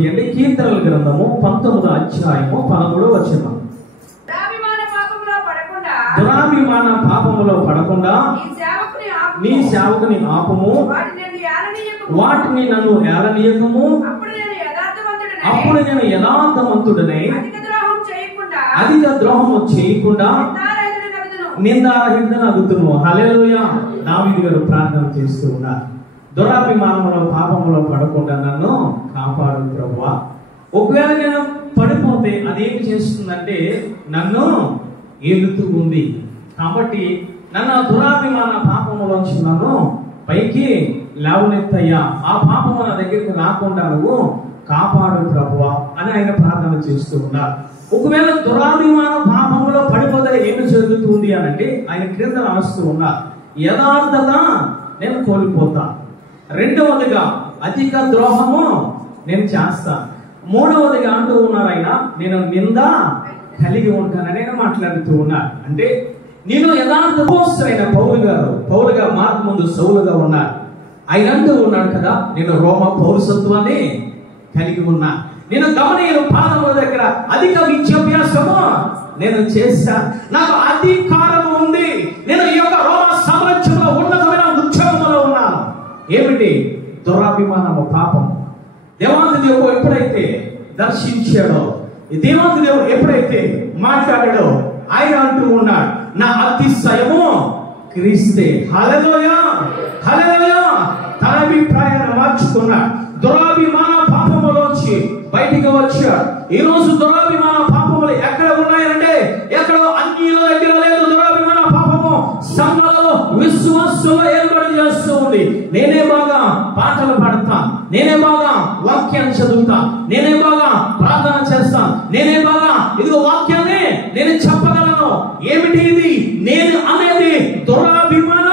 తీయండి. కీర్తనల గ్రంథము 19వ అధ్యాయము 13వ వచనం. దురాభిమాన పాపములో పడకుండా నీ సేవకుని ఆపుము, వాటిని నన్ను ఏలనీయకము, అప్పుడు నేను యథార్థవంతుడనై అధిక ద్రోహము చేయకుండా నిందారహితుడని అగుతును. హల్లెలూయా. దావీదు గారు ప్రార్థన చేస్తూ ఉన్నారు. దురాభిమానములో పాపములో పడకుండా నన్ను కాపాడు ప్రభువా. ఒకవేళ నేను పడిపోతే అదేమి చేస్తుందంటే నన్ను ఏలుతూ ఉంది. కాబట్టి నన్ను దురాభిమాన పాపములోంచి నన్ను పైకి లేవనెత్తయ్యా, ఆ పాపము నా దగ్గరికి రాకుండా నువ్వు కాపాడు ప్రభువా అని ఆయన ప్రార్థన చేస్తూ ఉన్నారు. ఒకవేళ దురాభిమాన పాపములో పడిపోతే ఏమి జరుగుతుంది అని అంటే ఆయన క్రింద రాస్తూ ఉన్నారు, యథార్థత నేను కోల్పోతా, రెండవదిగా అధిక ద్రోహము నేను చేస్తా, మూడవదిగా అంటూ ఉన్నారు ఆయన నేను నింద కలిగి ఉంటానని మాట్లాడుతూ ఉన్నారు. అంటే నేను యథార్థమైన పౌలుగా మార్గ ముందు సౌలుగా ఉన్నారు. ఆయన అంటూ ఉన్నాడు కదా, నేను రోమ పౌరసత్వాన్ని కలిగి ఉన్నా, నేను గమనీయులు పాదముల దగ్గర అధిక విద్యాభ్యాసము నేను చేశాను, నాకు అధికారం ఉంది, నేను ఈ యొక్క రోమ సామ్రాజ్యంలో ఉన్నతమైన ఉద్యోగంలో ఉన్నాను. ఏమిటి? దురాభిమానము, పాపము. దేవాది దేవుడు ఎప్పుడైతే దర్శించాడో, దేవాది దేవుడు ఎప్పుడైతే మాట్లాడాడో ఆయన అంటూ ఉన్నాడు, నా అతిశయము క్రీస్తే. హల్లెలూయా, హల్లెలూయా. తన అభిప్రాయాన్ని మార్చుకున్నాడు. దురాభిమాన పాపములోంచి బయటికి వచ్చాడు. ఈ రోజు దురాభిమాన పాపములు ఎక్కడ ఉన్నాయంటే ఎక్కడో అన్యుల దగ్గర లేదు. దురాభిమాన పాపము సంఘాలలో విశ్వాసంలో ఏర్పాటు చేస్తూ ఉంది. నేనే బాగా పాటలు పాడతా, నేనే బాగా వాక్యాన్ని చదువుతా, నేనే బాగా ప్రార్థన చేస్తా, నేనే బాగా ఇదిగో వాక్యాన్ని నేను చెప్పగలను. ఏమిటి ఇది? నేను అనేది దురాభిమాన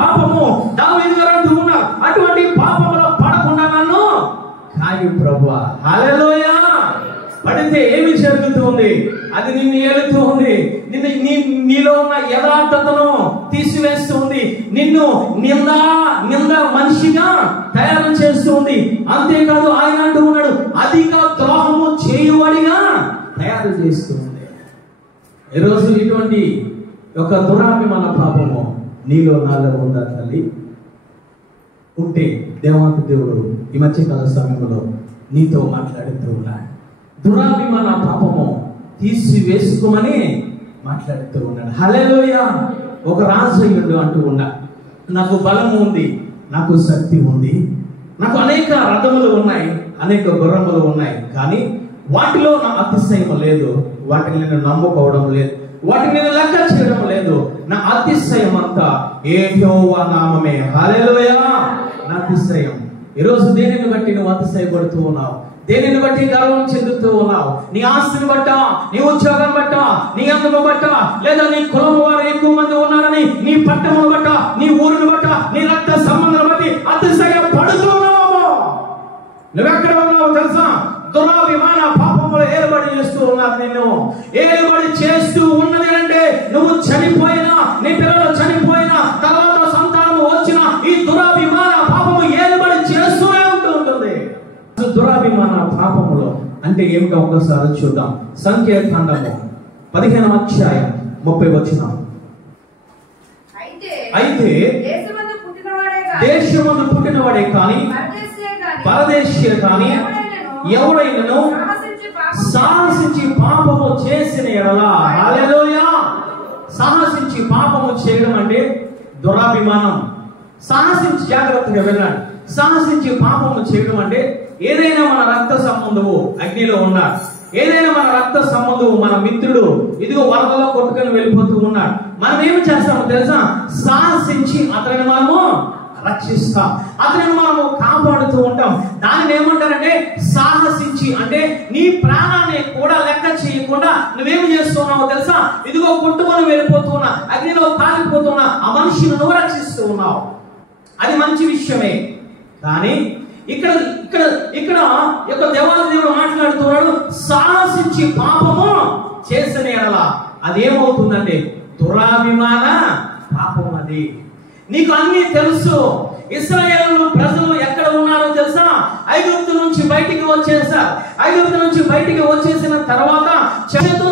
పాపము. దావీదు గారు అంటూ ఉన్నారు, అటువంటి పాపములో పడకుండా నన్ను కాయు ప్రభువా. హల్లెలూయా. పడితే ఏమి జరుగుతుంది? అది నిన్ను ఏలుతూ ఉంది, నీలో ఉన్న యథార్థతను తీసివేస్తుంది, నిన్ను నింద మనిషిగా తయారు చేస్తుంది. అంతేకాదు ఆయన అంటూ ఉన్నాడు, అధిక ద్రోహము చేయువాడిగా తయారు చేస్తుంది. ఈరోజు ఇటువంటి ఒక దురాభిమాన పాపము నీలో నాలో ఉందా తల్లి? ఉంటే దేవాది దేవుడు ఈ మధ్యకాల సమయంలో నీతో మాట్లాడుతూ ఉన్నాడు. దురాభిమాన పాపము తీసివేసుకోమని మాట్లాడుతూ ఉన్నాడు. హల్లెలూయా. ఒక రాజయ్యుడు అంటూ ఉన్నాడు, నాకు బలము ఉంది, నాకు శక్తి ఉంది, నాకు అనేక రథములు ఉన్నాయి, అనేక గుర్రములు ఉన్నాయి, కానీ వాటిలో నా అతిశయం లేదు, వాటిని నేను నమ్ముకోవడం లేదు, వాటిని నేను లెక్క చేయడం లేదు. నా అతిశయం అంతా యెహోవా నామమే. హల్లెలూయా. నా అతిశయం. ఈరోజు దేనిని బట్టి నువ్వు అతిశయపడుతూ ఉన్నావు? దేనిని బట్టి గర్వం చెందుతూ ఉన్నావు? నీ ఆస్తిని బట్ట, నీ ఉద్యోగం బట్ట, నీ అందము బట్ట, లేదా నీ కులం వారు ఎక్కువ మంది ఉన్నారని, నీ పట్టణమును బట్ట, నీ ఊరిని బట్ట, నీ రక్త సంబంధం బట్టి అతిశయపడుతున్నావు. నువ్వెక్కడ ఉన్నావు తెలుసా? దురాభిమాన పాపములు ఏలుబడి చేస్తూ ఉన్నారు. నిన్ను ఏలుబడి చేస్తూ ఉన్నది అంటే నువ్వు చనిపోయినా, నీ పిల్లలు చనిపోయినా, తర్వాత సంతానము వచ్చిన ఈ దురాభిమాన పాపము ఏలుబడి చేస్తూనే ఉంటుంది. దురాభిమాన పాపములో అంటే ఏమిటో ఒకసారి చూద్దాం. సంఖ్యాకాండము 15వ అధ్యాయం 30వ వచనం. అయితే దేశమందు పుట్టినవాడే కానీ పరదేశీయులు కానీ ఎవడైనను సాహసించి పాపము చేసిన ఎడలా. హల్లెలూయా. సాహసించి పాపము చేయడం అంటే దురాభిమానం. సాహసించి, జాగ్రత్తగా వెళ్ళండి, సాహసించి పాపము చేయడం అంటే ఏదైనా మన రక్త సంబంధము అగ్నిలో ఉన్నాడు, ఏదైనా మన రక్త సంబంధము మన మిత్రుడు ఇదిగో వరదలో కొట్టుకొని వెళ్ళిపోతూ ఉన్నాడు, మనం ఏమి చేస్తామో తెలుసా? సాహసించి అతనిని మనము రక్షిస్తాం, అతనిని మనము కాపాడుతూ ఉంటాం. దానిని ఏమంటారంటే సాహసించి. అంటే నీ ప్రాణాన్ని కూడా లెక్క చేయకుండా నువ్వేమి చేస్తున్నావో తెలుసా? ఇదిగో కొట్టుకొని వెళ్ళిపోతున్నా, అగ్నిలో కాలిపోతున్నా ఆ మనిషిని నువ్వు రక్షిస్తూ ఉన్నావు. అది మంచి విషయమే. కానీ ఇక్కడ ఇక్కడ ఇక్కడ యొక్క దేవాది దేవుడు మాట్లాడుతున్నాడు, సాహసించి పాపము చేసిన ఎడల అదేమవుతుందంటే దురాభిమాన పాపం. అది నీకు అన్ని తెలుసు, ఇశ్రాయేలు ప్రజలు ఎక్కడ ఉన్నారో తెలుసా? ఐగుప్తు నుంచి బయటికి వచ్చేసారు. ఐగుప్తు నుంచి బయటికి వచ్చేసిన తర్వాత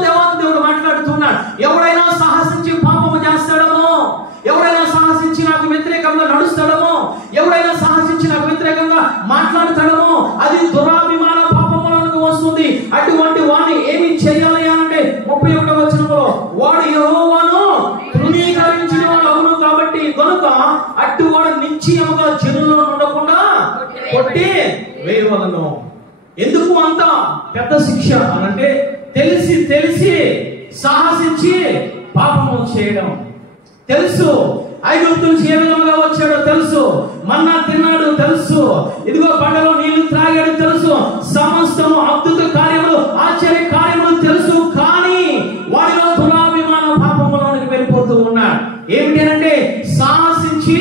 దేవాది దేవుడు మాట్లాడుతున్నాడు, ఎవడైనా సాహసించి పాపము చేస్తాడమో, ఎవడైనా సాహసించి నాకు వ్యతిరేకంగా నడుస్తాడమో, ఎవడైనా సాహసించి నాకు వ్యతిరేకంగా మాట్లాడతాడమో అది దురాభిమాన పాపములకు వస్తుంది. అటువంటి వాడిని ఏమి చేయాలి అంటే 31వ వచనంలో వాడు యెహోవాను తృణీకరించిన వాడు అవును కాబట్టి కనుక అట్టువాడు నిశ్చయముగా జనుల్లో ఉండకుండా కొట్టి వేయవలెను. ఎందుకు అంత పెద్ద శిక్ష అనంటే తెలిసి తెలిసి సాహసించి పాపము చేయడం. తెలుసు ఐగుప్తు నుంచి ఏ విధంగా వచ్చాడో తెలుసు, మన్నా తిన్నాడు తెలుసు, ఇదిగో బండలో నీళ్లు త్రాగాడు తెలుసు, సమస్తము అద్భుత కార్యములు ఆశ్చర్య కార్యములు తెలుసు. కానీ వాడిలో దురాభిమాన పాపములోనికి వెళ్ళిపోతూ ఉన్నాడు. ఏమిటి అంటే సాహసించి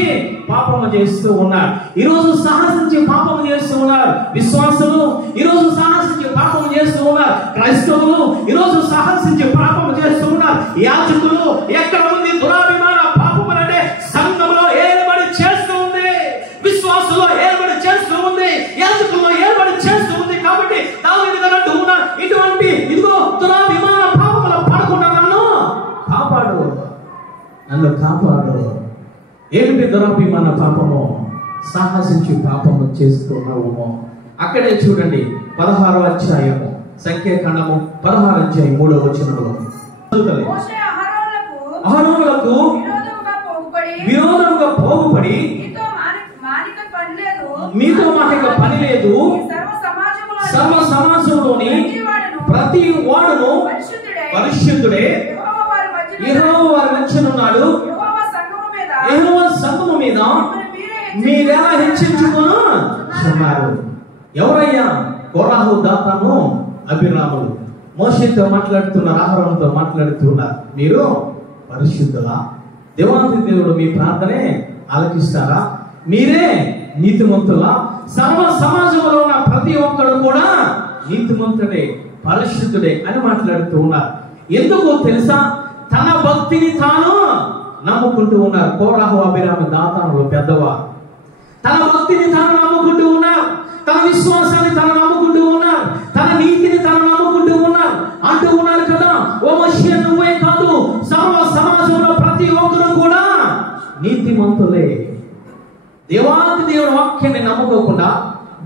పాపము చేస్తూ ఉన్నారు. ఈరోజు సాహసించి పాపము చేస్తూ ఉన్నారు విశ్వాసులు, ఈరోజు సాహసించి పాపము చేస్తూ ఉన్నారు క్రైస్తవులు, ఈరోజు సాహసించి పాపము చేస్తూ ఉన్నారు యాజకులు. ఎక్కడ ఉంది దురాభిమాన పాపము అంటే సంఘంలో ఏర్పడి చేస్తూ ఉంది, విశ్వాసులో ఏర్పడి చేస్తూ ఉంది, యాజకుల్లో ఏర్పడి చేస్తూ ఉంది. కాబట్టి దావీదు గారు అంటూ ఉన్నారు, ఇటువంటి ఇదిగో దురాభిమాన పాపములో పడకుండా నన్ను కాపాడు, నన్ను కాపాడు. ఏమిటి దురాభిమాన పాపము? సాహసించి పాపము చేస్తున్నాము. అక్కడే చూడండి 16వ అధ్యాయము సంఖ్యాకాండము 16వ అధ్యాయం 3వ వచనంలో అహరోనులకు విరోధముగా పోగుపడి మీతో మాటిక పని లేదు, సర్వ సమాజంలోని ప్రతి వాడును పరిశుద్ధుడే, యెహోవా వారి మధ్యనున్నాడు, యెహోవా సంఘము మీద మీరెలా హెచ్చించుకొనుచున్నారు. ఎవరయ్యా? కోరాహు, దాతాను, అభిరాములు మోషేతో మాట్లాడుతున్నారు, అహరోనుతో మాట్లాడుతున్నారు. మీరు పరిశుద్ధులా? దేవాది దేవుడు మీ ప్రార్థనే ఆలకిస్తారా? మీరే నీతిమంతులా? సర్వ సమాజంలో ఉన్న ప్రతి ఒక్కడు కూడా నీతిమంతుడే, పరిశుద్ధుడే అని మాట్లాడుతూ ఉన్నారు. ఎందుకు తెలుసా? తన భక్తిని తాను నమ్ముకుంటూ ఉన్నారు. కోరాహు, అభిరాము, దాతానులు పెద్దవారు తన భక్తిని తాను నమ్ముకుంటూ ఉన్నారు, తన విశ్వాసాన్ని తాను నమ్ముకుంటూ ఉన్నారు, తన నీతిని తాను నమ్ముకుంటూ ఉన్నారు. అంటూ ఉన్నారు కదా, ఓ మోషే నువ్వే కాదు సర్వ సమాజంలో ప్రతి ఒక్కరు కూడా నీతిమంతులే. దేవాది దేవుని వాక్యాన్ని నమ్ముకోకుండా,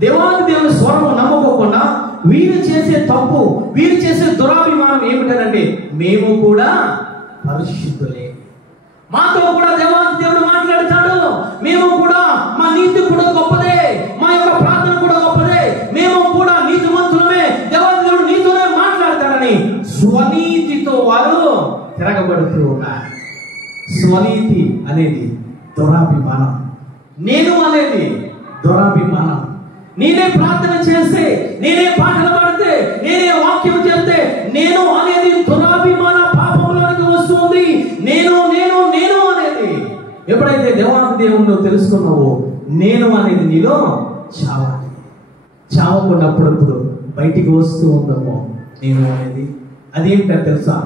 దేవాది దేవుని స్వరము నమ్ముకోకుండా వీరు చేసే తప్పు, వీరు చేసే దురాభిమానం ఏమిటంటే మేము కూడా పరిశుద్ధులే, మాతో కూడా దేవాది దేవుడు మాట్లాడతాడు, మేము కూడా మా నీతి కూడా గొప్పదే, మా యొక్క ప్రార్థన కూడా గొప్పదే, మేము కూడా నీతిమంతులమే, దేవాది దేవుడు నీతోనే మాట్లాడతాడని స్వనీతితో వారు తిరగబడుతూ ఉన్నారు. స్వనీతి అనేది దురాభిమానం, నేను అనేది దురాభిమానం. నేనే ప్రార్థన చేస్తే, నేనే పాటలు పాడితే, నేనే వాక్యం చేస్తే నేను అనేది దురాభిమాన పాపంలోనికి వస్తుంది. నేను నేను నేను అనేది ఎప్పుడైతే దేవాది దేవుణ్ణి తెలుసుకున్నావో నేను అనేది నీలో చావాలి. చావకుండా అప్పుడప్పుడు బయటికి వస్తూ ఉందమ్మో నేను అనేది. అదేంటో తెలుసా?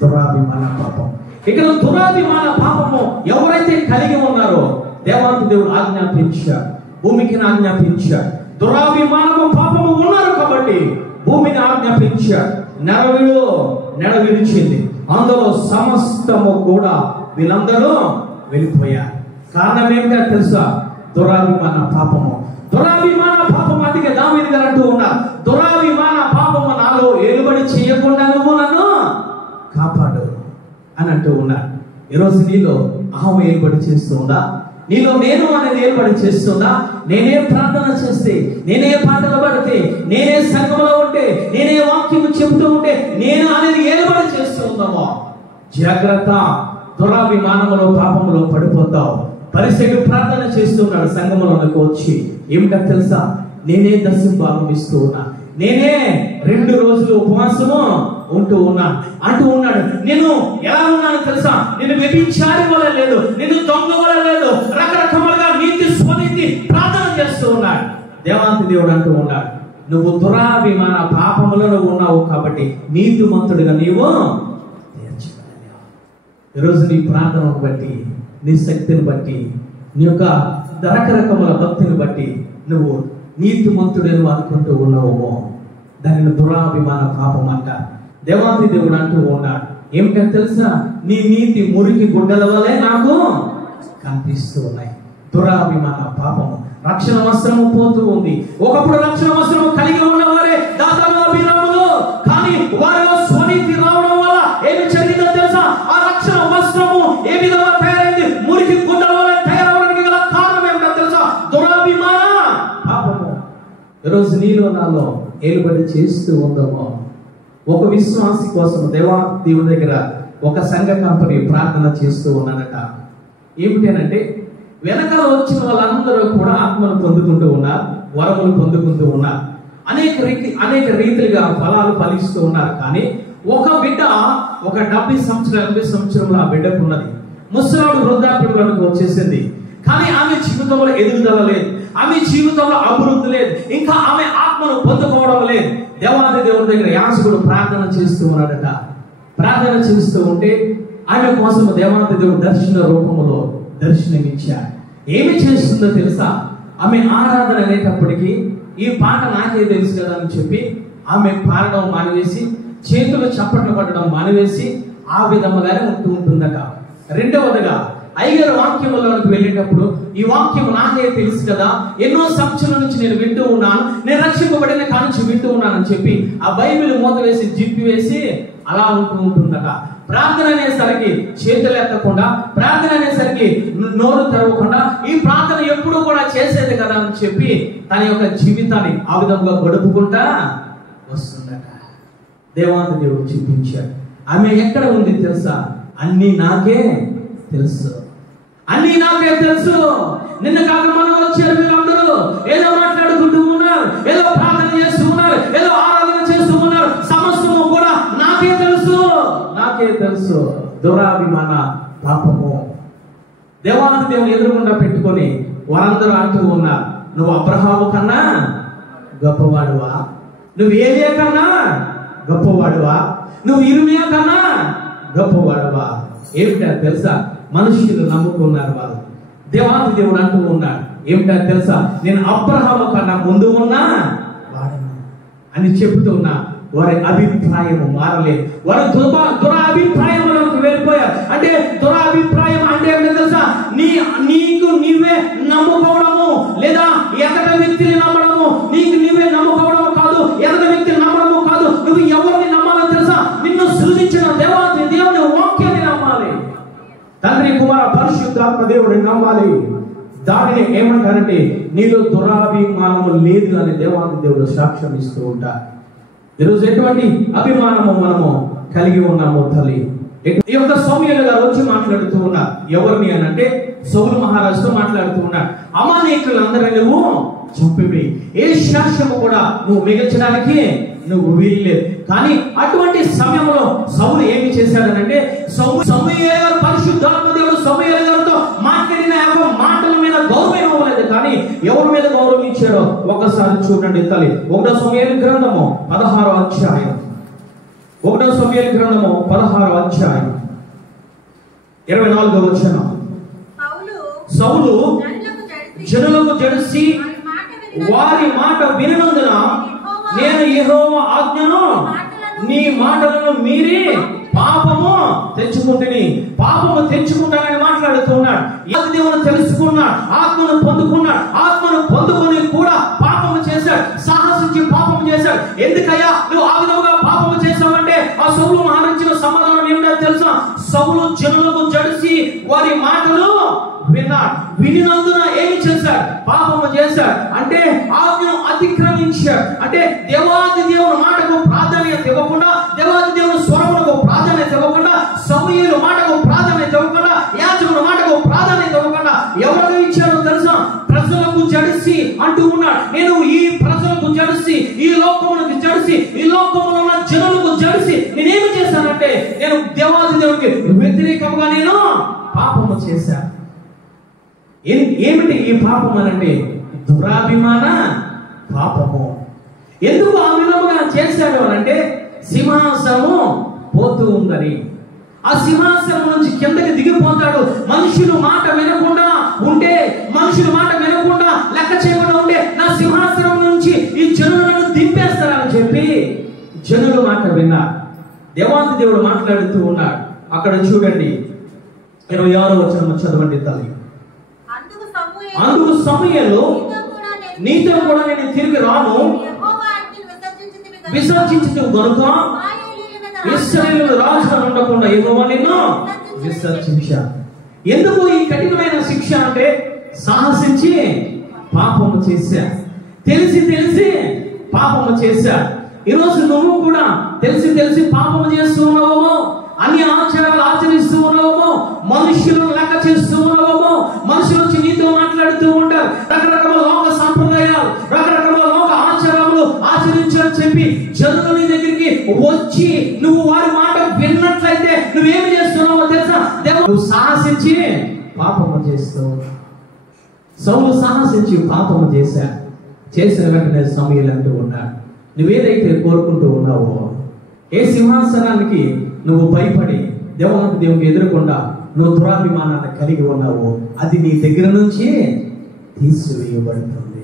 దురాభిమాన పాపం. ఇక్కడ దురాభిమాన పాపము ఎవరైతే కలిగి ఉన్నారో దేవాది దేవుడు ఆజ్ఞాపించారు, భూమికి ఆజ్ఞాపించారు. దురాభిమానము పాపము ఉన్నారు కాబట్టి భూమిని ఆజ్ఞాపించారు, నెరవేర్చింది. అందులో సమస్తము కూడా వీళ్ళందరూ వెళ్ళిపోయారు. కారణం ఏమిటో తెలుసా? దురాభిమాన పాపము. దురాభిమాన పాపము. అందుకే దావీదు గారు అంటూ ఉన్నారు, దురాభిమాన పాపము నాలో ఏలుబడి చేయకుండా నువ్వు నన్ను కాపాడు అని అంటూ ఉన్నారు. ఈరోజు నీలో అహం ఏలుబడి చేస్తుందా? నీలో నేను అనేది ఏర్పడి చేస్తుందా? నేనే ప్రార్థన చేస్తే, నేనే పాటలు పాడితే, నేనే సంఘంలో ఉంటే, నేనే వాక్యం చెబుతూ ఉంటే నేను అనేది ఏర్పడి చేస్తూ ఉందామో జాగ్రత్త. దురాభిమానములో పాపములో పడిపోతావు. పరిసెడు ప్రార్థన చేస్తున్నాడు సంఘంలోకి వచ్చి, ఏమిటో తెలుసా? నేనే దశంభాగం ఇస్తూ ఉన్నా, నేనే 2 రోజులు ఉపవాసము ఉంటూ ఉన్నా అంటూ ఉన్నాడు. నేను ఎలా ఉన్నాను తెలుసా? నేను వ్యభిచారి వల్ల లేదు, నేను దొంగ వల్ల లేదు, రకరకాలుగా నీతి స్వనీతి ప్రార్థన చేస్తూ ఉన్నాడు. దేవాంతి దేవుడు అంటూ ఉన్నాడు, నువ్వు దురాభిమాన పాపములో నువ్వు ఉన్నావు కాబట్టి నీతిమంతుడిగా నీవు తీర్చగలిగావు. ఈరోజు నీ ప్రార్థనను బట్టి, నీ శక్తిని బట్టి, నీ యొక్క రకరకముల భక్తిని బట్టి నువ్వు నీతిమంతుడని అనుకుంటూ ఉన్నావేమో, దానిని దురాభిమాన పాపం అంట. దేవాది దేవుడు అంటూ ఉన్నాడు, ఏమిటో తెలుసా, నీ నీతి మురికి గుడ్డల వలె నాకు కనిపిస్తూ ఉన్నాయి. దురాభిమాన పాపము. రక్షణ వస్త్రము పోతూ ఉంది. ఒకప్పుడు రక్షణ వస్త్రము కలిగి ఉన్నవారే దాదాపు అభిరాములు, కానీ వారిలో స్వనీతి రావడం వల్ల ఏమి జరిగిందో తెలుసా, ఆ రక్షణ వస్త్రము ఏ విధంగా తయారైంది, మురికి గుడ్డల వల్ల తయారవడానికి గల కారణం ఏమిటో తెలుసా, దురాభిమాన పాపము. ఈరోజు నీలో నాలో ఏలుబడి చేస్తూ ఉందామో. ఒక విశ్వాసి కోసం దేవుని దగ్గర ఒక సంఘ కంపెనీ ప్రార్థన చేస్తూ ఉన్నానట. ఏమిటనంటే, వెనకాల వచ్చిన వాళ్ళందరూ కూడా ఆత్మను పొందుకుంటూ ఉన్నారు, వరములు పొందుకుంటూ ఉన్నారు, అనేక రీతిగా ఫలాలు ఫలిస్తూ ఉన్నారు. కానీ ఒక బిడ్డ ఒక 70 సంవత్సరాలు 80 సంవత్సరంలో ఆ బిడ్డకు ఉన్నది. ముసలాడు వృద్ధాప్యంలోకి వచ్చేసింది, కానీ ఆమె జీవితంలో ఎదుగుదల లేదు, ఆమె జీవితంలో అభివృద్ధి లేదు, ఇంకా ఆమె ఆత్మను పొందుకోవడం లేదు. దేవాది దేవుడి దగ్గర యాజకుడు ప్రార్థన చేస్తూ ఉన్నాడట. ప్రార్థన చేస్తూ ఉంటే ఆమె కోసం దేవాది దేవుడు దర్శన రూపంలో దర్శనమిచ్చాడు. ఏమి చేస్తుందో తెలుసా, ఆమె ఆరాధన అనేటప్పటికీ ఈ పాట నాకే తెలుసు కదా అని చెప్పి ఆమె పాడడం మానివేసి, చేతులు చప్పట్లు పట్టడం మానివేసి ఆ విధముగానే ఉంటుందట. రెండవదిగా అయ్యగారు వాక్యములోకి వెళ్ళేటప్పుడు, ఈ వాక్యం నాకే తెలుసు కదా, ఎన్నో సంవత్సరాల నుంచి నేను వింటూ ఉన్నాను, నేను రక్షింపబడిన కానుంచి వింటూ ఉన్నానని చెప్పి ఆ బైబిల్ మూత వేసి జిప్పి వేసి అలా ఉంటుందట. ప్రార్థన అనేసరికి చేతులు ఎత్తకుండా, ప్రార్థన అనేసరికి నోరు తెరవకుండా, ఈ ప్రార్థన ఎప్పుడూ కూడా చేసేది కదా అని చెప్పి తన యొక్క జీవితాన్ని ఆ విధంగా గడుపుకుంటా వస్తుందట. దేవాది దేవుడు చూపించాడు. ఆమె ఎక్కడ ఉంది తెలుసా, అన్ని నాకే తెలుసు, అన్ని నాకే తెలుసు. నిన్న కాక మనం వచ్చారు, మీరందరూ ఏదో మాట్లాడుకుంటూ ఉన్నారు, ఏదో ప్రార్థన చేస్తూ ఉన్నారు, ఏదో ఆరాధన చేస్తూ ఉన్నారు, సమస్తము కూడా నాకే తెలుసు, నాకే తెలుసు. దురాభిమాన పాపము. దేవాది దేవుని ఎదురుగుండా పెట్టుకొని వారందరూ అంటూ ఉన్నారు, నువ్వు అబ్రహాము కన్నా గొప్పవాడువా, నువ్వు ఏలియా కన్నా గొప్పవాడువా, నువ్వు ఇర్మియా కన్నా గొప్పవాడువా. ఏమిటా తెలుసా, మనుషులు నమ్ముకున్నారు వాళ్ళు. దేవాది దేవుడు అంటూ ఉన్నాడు, ఏమిటా తెలుసా, నేను అబ్రహాము కన్నా ముందు ఉన్నా వాడను అని చెబుతున్నా. వారి అభిప్రాయం మారలేదు, వారి దురాభిప్రాయంలోకి వెళ్ళిపోయారు. అంటే దురాభిప్రాయం అంటే ఏమిటో తెలుసా, నీకు నీవే నమ్ముకోవడము, లేదా ఎదట వ్యక్తిని నమ్మడము. నీకు నీవే నమ్ముకోవడము కాదు, ఎదట వ్యక్తిని నమ్మడము కాదు. నువ్వు ఎవరిని నమ్మాలో తెలుసా, నిన్ను సృజించిన దేవాది దేవుని వాక్యాన్ని నమ్మాలి. తండ్రి కుమార పరిశుద్ధాత్మ దేవుడిని నమ్మాలి. దానిని ఏమంటారంటే, నీలో దురాభిమానము లేదు అని దేవాది దేవుడు సాక్ష్యం ఇస్తూ ఉంటారు. ఈరోజు ఎటువంటి అభిమానము మనము కలిగి ఉన్నాము తల్లి. ఈ యొక్క సమూయేలు గారు వచ్చి మాట్లాడుతూ ఉన్నారు. ఎవరిని అని అంటే, సౌలు మహారాజుతో మాట్లాడుతూ ఉన్నాడు. అమాలేకులందరూ నువ్వు చంపివి, ఏ శాస్త్రము కూడా నువ్వు మిగల్చడానికి నువ్వు వీల్లేదు. కానీ అటువంటి సమయంలో సౌలు ఏమి చేశాడనంటే, సమూయేలు గారు పరిశుద్ధాత్మ దేవుడు సమూయేలు గారితో మాట్లాడిన మాటల మీద గౌరవం ఇవ్వలేదు, కానీ ఎవరి మీద గౌరవం ఇచ్చారో ఒకసారి చూడండి తల్లి. 1వ సమూయేలు గ్రంథము 16వ అధ్యాయం, 1వ సమూయేలు గ్రంథము 16వ అధ్యాయం 24వ వచనం. సౌలు జనులకు జడిసి వారి మాట వినినందున నేను యెహోవా ఆజ్ఞను నీ మాటలను మీరి పాపము తెచ్చుకుంటుని, పాపము తెచ్చుకుంటానని మాట్లాడుతున్నాడు. దేవుని తెలుసుకున్నాడు, ఆత్మను పొందుకున్నాడు, ఆత్మను పొందుకొని కూడా పాపము చేశాడు, సాహసించి పాపము చేశాడు. ఎందుకయ్యా నువ్వు ఆ విధముగా పాపము చేశావంటే, ఆ సౌలు మహారాజు సమాధానం ఏమిటో తెలుసా, సౌలు జనులకు జడిసి వారి మాటలు విన్నాడు, వినినందున ఏమి చేశాడు, పాపము చేశాడు. అంటే ఆజ్ఞను అతిక్రమించాడు. అంటే దేవాది దేవుని మాటకు ప్రాధాన్యత ఇవ్వకుండా, దేవాది దేవుని స్వరములకు ప్రాధాన్యత ఇవ్వకుండా, సమూయేలు మాటకు ప్రాధాన్యత ఇవ్వకుండా, యాజకుని మాటకు ప్రాధాన్యత ఇవ్వకుండా ఎవరికి ఇచ్చారో తెలుసా, ప్రజలకు జడిసి అంటూ ఉన్నాడు. నేను ఈ ప్రజలకు జడిసి, ఈ లోకములకు జడిసి, ఈ లోకములో ఉన్న జనులకు జడిసి నేనేమి చేశానంటే, నేను దేవాది దేవునికి వ్యతిరేకంగా నేను పాపము చేశాను. ఏమిటి ఈ పాపం అనంటే, దురాభిమాన పాపము. ఎందుకు ఆ విధముగా చేశాడు అనంటే, సింహాసనము పోతూ ఉందని. ఆ సింహాసనం నుంచి కిందకి దిగిపోతాడు. మనుషులు మాట వినకుండా ఉంటే, మనుషుల మాట వినకుండా లెక్క చేయకుండా ఉంటే నా సింహాసనం నుంచి ఈ జనులను దింపేస్తారని చెప్పి జనులు మాట విన్నారు. దేవాంతి దేవుడు మాట్లాడుతూ ఉన్నాడు. అక్కడ చూడండి 26వ వచనం చదవండి తల్లి. అందుకు సమూయేలు, నీతో కూడా నేను తిరిగి రాను, విసర్జించు గనుక ఇశ్రాయేలు రాజుగా ఉండకుండా యెహోవా నిన్ను విసర్జించాడు. ఎందుకు ఈ కఠినమైన శిక్ష అంటే సాహసించి పాపము చేశా, తెలిసి పాపము చేశా. ఈరోజు నువ్వు కూడా తెలిసి పాపము చేస్తూ ఉన్నావేమో, అన్ని ఆచారాలు ఆచరిస్తూ ఉన్నావేమో, మనుషులను లెక్క చేస్తూ ఉన్నావేమో. మనుషులు వచ్చి నీతో మాట్లాడుతూ ఉంటారు, రకరకాల లోక సంప్రదాయాలు, రకరకాల లోక ఆచారాలు ఆచరించాలని చెప్పి జనులు నీ దగ్గరికి వచ్చి నువ్వు వారి మాట విన్నట్లయితే నువ్వేమి చేస్తున్నావో తెలుసా? నువ్వు సాహసించి పాపము చేస్తావు. సౌలు సాహసించి పాపము చేసిన వెంటనే సమూయేలు అంటూ ఉన్నాడు, నువ్వేదైతే కోరుకుంటూ ఉన్నావో, ఏ సింహాసనానికి నువ్వు భయపడి దేవునికి ఎదురకుండా నువ్వు దురాభిమానాన్ని కలిగి ఉన్నావో అది నీ దగ్గర నుంచి తీసివేయబడుతుంది.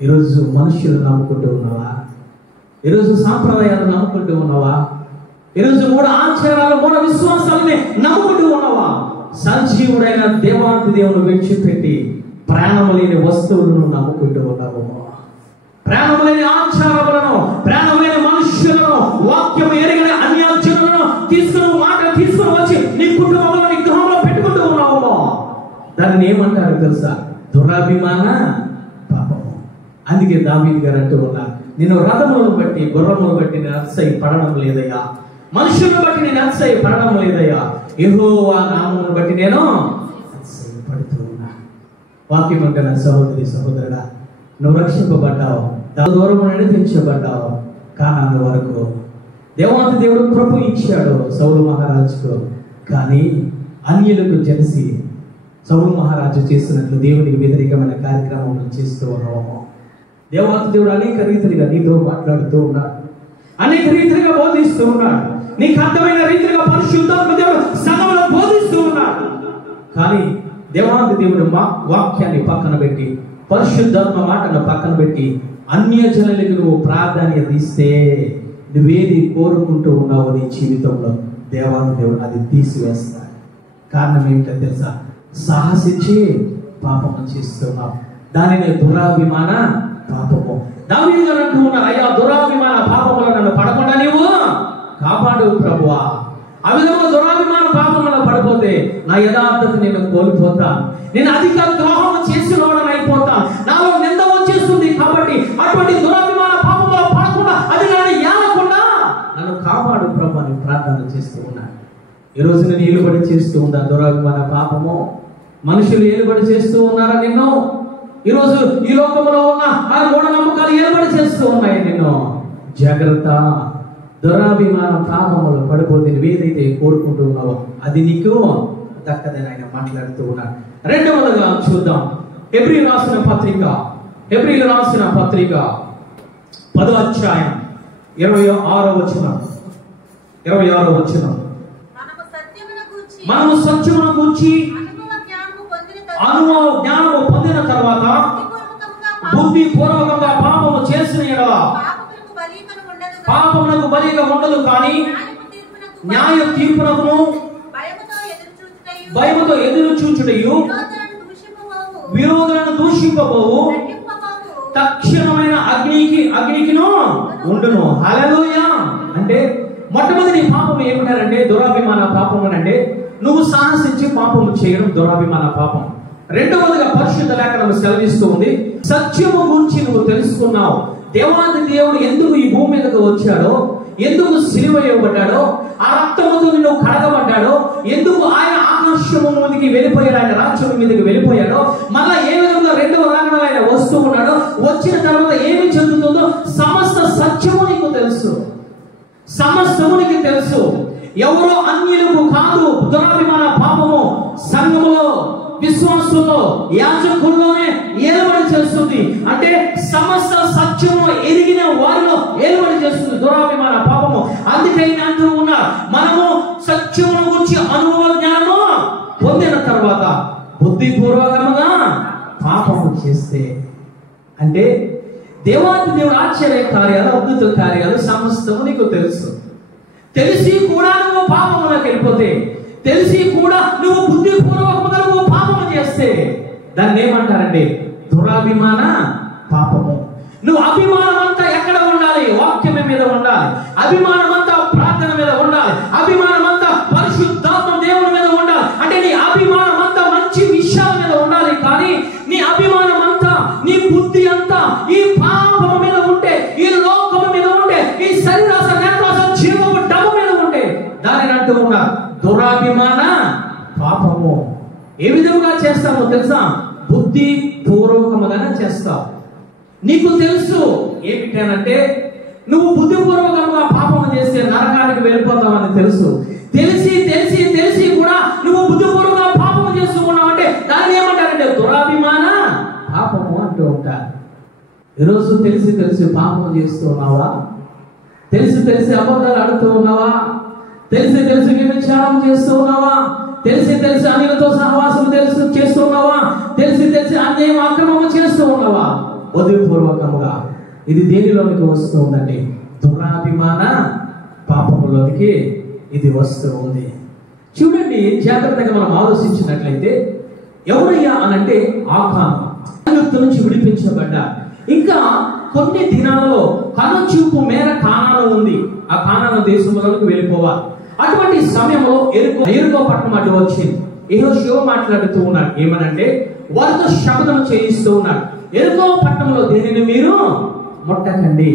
ఈరోజు మనుషులు నమ్ముకుంటూ ఉన్నావా? ఈరోజు సాంప్రదాయాలు నమ్ముకుంటూ ఉన్నావా? ఈరోజు మూఢ ఆచారాలు, మూఢ విశ్వాసాలని నమ్ముకుంటూ ఉన్నావా? సజీవుడైన దేవాంతి దేవుని విడిచిపెట్టి ప్రాణము లేని వస్తువులను నమ్ముకుంటూ ఉన్నావు. ప్రాణము లేని ఆచారములను, ప్రాణము లేని మనుష్యులను, వాక్యము ఎరిగిన అన్యాజనులను తీసుకుని వచ్చి నీ కుటుంబంలో, నీ గృహంలో పెట్టుకుంటూ ఉన్నావు. దాన్ని ఏమంటారు తెలుసా? దురాభిమాన పాపము. అందుకే దావీదు గారు అంటూ ఉన్నారు, నేను రథములను బట్టి, గుర్రములను బట్టి నేను అతిశయ పడడం లేదయ్యా, మనుషులను బట్టి నేను అతిశయ పడడం లేదయ్యా, యెహోవా నామమును బట్టి నేను అతిశయ పడుతూ ఉన్నా. వాక్యం అంటే నా సహోదరి సహోదరుడా, నువ్వు రక్షింపబడ్డావు, దూరం నడిపించబడ్డావు. కానాను వరకు దేవాంతి దేవుడు కృప ఇచ్చాడు సౌలు మహారాజుకు. కానీ అన్యులకు తెలిసి సౌలు మహారాజు చేసినట్లు దేవునికి వ్యతిరేకమైన కార్యక్రమం చేస్తూ ఉన్నాము. దేవాంతి దేవుడు అనేక రీతిగా నీతో మాట్లాడుతూ ఉన్నాడు, అనేక రీతిగా బోధిస్తూ ఉన్నాడు, నీకు అర్థమైన రీతిగా పరిశుద్ధాత్మ దేవుడు సంఘంలో బోధిస్తూ ఉన్నాడు. కానీ దేవాంతి దేవుడు వాక్యాన్ని పక్కన పెట్టి, పరిశుద్ధాత్మ మాటను పక్కన పెట్టి అన్యజనులకు నువ్వు ప్రాధాన్యత ఇస్తే నువ్వేది కోరుకుంటూ ఉన్నావు నీ జీవితంలో దేవాంతి దేవుడు అది తీసివేస్తాడు. కారణం ఏంటో తెలుసా? సాహసించి పాపము చేస్తున్నావు. దానిని దురాభిమాన పాపము. దావీదు గారు అంటూ ఉన్నారు, అయ్యా దురాభిమాన పాపములను నన్ను పడకుండా నీవు కాపాడు ప్రభువా. ఆ విధంగా దురాభిమాన పాపములను పడిపోతే నా యథార్థత నేను కోల్పోతా, నేను అధిక ద్రోహం చేసిన వాడని అయిపోతా, నాలో నింద వచ్చేస్తుంది. కాబట్టి అటువంటి దురాభిమాన పాపములో పడకుండా, అది నన్ను ఏలకుండా నన్ను కాపాడు ప్రభు అని ప్రార్థన చేస్తూ ఉన్నాను. ఈరోజు నేను ఏలుబడి చేస్తూ ఉందా దురాభిమాన పాపము? మనుషులు ఏలుబడి చేస్తూ ఉన్నారా నిన్ను? ఈరోజు ఈ లోకంలో ఉన్న ఆ మూఢనమ్మకాలు ఏలుబడి చేస్తూ ఉన్నాయి నిన్ను. జాగ్రత్త, దురాభిమాన పాపములు పడిపోతే నువ్వేదైతే కోరుకుంటూ ఉన్నావో అది నీకు దక్కదని ఆయన మాట్లాడుతూ ఉన్నాడు. రెండవదిగా చూద్దాం, హెబ్రీయులు రాసిన పత్రిక 10వ అధ్యాయం 26వ వచనం. మనము సత్యమును గూర్చి అనుభవ జ్ఞానము పొందిన తర్వాత బుద్ధి పూర్వకంగా పాపము చేసిన యెడల పాపమునకు బలిగా ఉండదు, కానీ న్యాయ తీర్పునకును భయముతో ఎదురు చూచుటయు విరోధులను దూషింపబోవు తక్షణమైన అగ్నికిను ఉండును. హల్లెలూయా. అంటే మొట్టమొదటి పాపం ఏమిటారంటే దురాభిమాన పాపం అంటే నువ్వు సాహసించి పాపము చేయడం దురాభిమాన పాపం. రెండవదిగా పరిశుద్ధ లేఖనం సెలవిస్తూ ఉంది, సత్యము గురించి నువ్వు తెలుసుకున్నావు. దేవాది దేవుడు ఎందుకు ఈ భూమి మీదకు వచ్చాడో, ఎందుకు సిలువ వేయబడ్డాడో, ఆ రక్తముతో నిన్ను కడగబడ్డాడో, ఎందుకు ఆయన ఆకాశము మీదకి వెళ్ళిపోయాడు, ఆయన రాజ్యం మీదకి వెళ్ళిపోయాడో, మళ్ళా ఏ విధంగా రెండవ రాకడలో ఆయన వస్తూ ఉన్నాడో, వచ్చిన తర్వాత ఏమి చెందుతుందో సమస్త సత్యము నీకు తెలుసు, సమస్తము నీకు తెలుసు. ఎవరో అన్యులకు కాదు దురాభిమాన పాపము సంఘములో, విశ్వాసంలో, యాజకుల్లోనే ఏలుబడి చేస్తుంది. అంటే సమస్త సత్యము ఎరిగిన వారిలో ఏలుబడి చేస్తుంది దురాభిమాన పాపము. అందుకే అంటూ ఉన్నారు, మనము సత్యమును గురించి అనుభవ జ్ఞానము పొందిన తర్వాత బుద్ధి బుద్ధిపూర్వకముగా పాపము చేస్తే. అంటే దేవాది దేవుడు ఆశ్చర్య కార్యాలు, అద్భుత కార్యాలు సమస్తము నీకు తెలుసు. తెలిసి కూడా నువ్వు పాపములోకి వెళ్ళిపోతే, తెలిసి కూడా నువ్వు బుద్ధిపూర్వకముగా నువ్వు పాపము చేస్తే దాన్ని ఏమంటారండి? దురాభిమాన పాపము. నువ్వు అభిమానం అంతా ఎక్కడ ఉండాలి? వాక్యం మీద ఉండాలి. అభిమానం అంతా ప్రార్థన మీద ఉండాలి. అభిమానం అంతా పరిశుద్ధాత్మ దేవుని మీద ఉండాలి. అంటే నీ అభిమానం అంతా మంచి విషయాల మీద ఉండాలి. కానీ నీ అభిమానం అంతా, నీ బుద్ధి అంతా ఈ పాపం మీద ఉంటే, ఈ లోకం మీద ఉంటే, ఈ శరీరాస నేత్రాస జీవము డబ్బు మీద ఉంటే దానిని అంటూ ఉన్నారు దురాభిమాన పాపము. ఏ విధంగా చేస్తామో తెలుసా? బుద్ధి పూర్వకముగానే చేస్తావు. నీకు తెలుసు ఏమిటనంటే నువ్వు బుద్ధిపూర్వకంగా పాపం చేస్తే నరకానికి వెళ్ళిపోతావని తెలుసు. తెలిసి తెలిసి తెలిసి కూడా నువ్వు బుద్ధిపూర్వకంగా పాపం చేస్తూ ఉన్నావు అంటే దాన్ని ఏమంటారంటే దురాభిమాన పాపము అంటూ ఉంటారు. ఈరోజు తెలిసి తెలిసి పాపం చేస్తూ ఉన్నావా? తెలిసి తెలిసి అబద్ధాలు ఆడుతూ ఉన్నావా? తెలిసి తెలిసి వ్యభిచారం చేస్తూ ఉన్నావా? తెలిసి తెలిసి అన్యులతో సహవాసం చేస్తూ ఉన్నావా? తెలిసి తెలిసి అన్యాయం అక్రమము చేస్తూ ఉన్నావా? బుద్ధిపూర్వకముగా ఇది దేనిలోనికి వస్తూ ఉందండి? దురాభిమాన పాపములోనికి ఇది వస్తూ ఉంది. చూడండి జాగ్రత్తగా మనం ఆలోచించినట్లయితే, ఎవరయ్యా అనంటే ఆకాను నుంచి విడిపించబడ్డ. ఇంకా కొన్ని దినాలలో కనుచూపు మేర కానాను ఉంది. ఆ కానాను దేశంలోకి వెళ్ళిపోవాలి. అటువంటి సమయంలో ఎరుకో పట్టణం అటు వచ్చింది. యెహోషువ మాట్లాడుతూ ఉన్నాడు. ఏమనంటే వారితో శబ్దం చేయిస్తూ ఉన్నాడు. ఎరుకో పట్టణంలో దేనిని మీరు ముట్టకండి,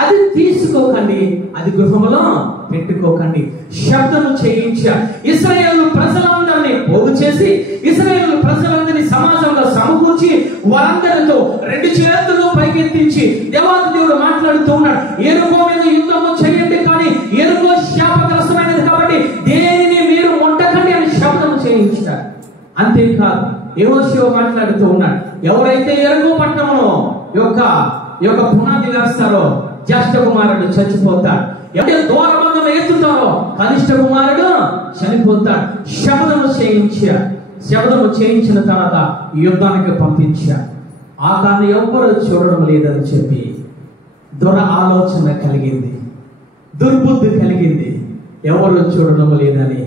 అది తీసుకోకండి, అది గృహంలో పెట్టుకోకండి. శబ్దము చేయించారు. ఇశ్రాయేలు ప్రజలందరినీ పోగు చేసి, ఇశ్రాయేలు ప్రజలందరినీ సమాజంలో సమకూర్చి వారందరితో రెండు చేతులు పైకెత్తించి దేవాది దేవుడు మాట్లాడుతూ ఉన్నాడు. ఎరుకో మీద యుద్ధము చేయండి, కానీ ఎరుకో శాపగ్రస్తమైనది కాబట్టి దేనిని మీరు ముట్టకండి అని శబ్దము చేయించారు. అంతేకాదు యెహోషువ మాట్లాడుతూ ఉన్నాడు. ఎవరైతే ఎరుకో పట్టణంలో యొక్క పునాది వేస్తారో జ్యేష్ఠ కుమారుడు చచ్చిపోతాడు. ఎవరైతే దూరబంధం ఎత్తుతారో కనిష్ట కుమారుడు చనిపోతాడు. శబ్దము చేయించిన తర్వాత యుద్ధానికి పంపించారు. ఆ కారణం ఎవ్వరు చూడడం లేదని చెప్పి దుర ఆలోచన కలిగింది, దుర్బుద్ధి కలిగింది. ఎవరు చూడడం లేదని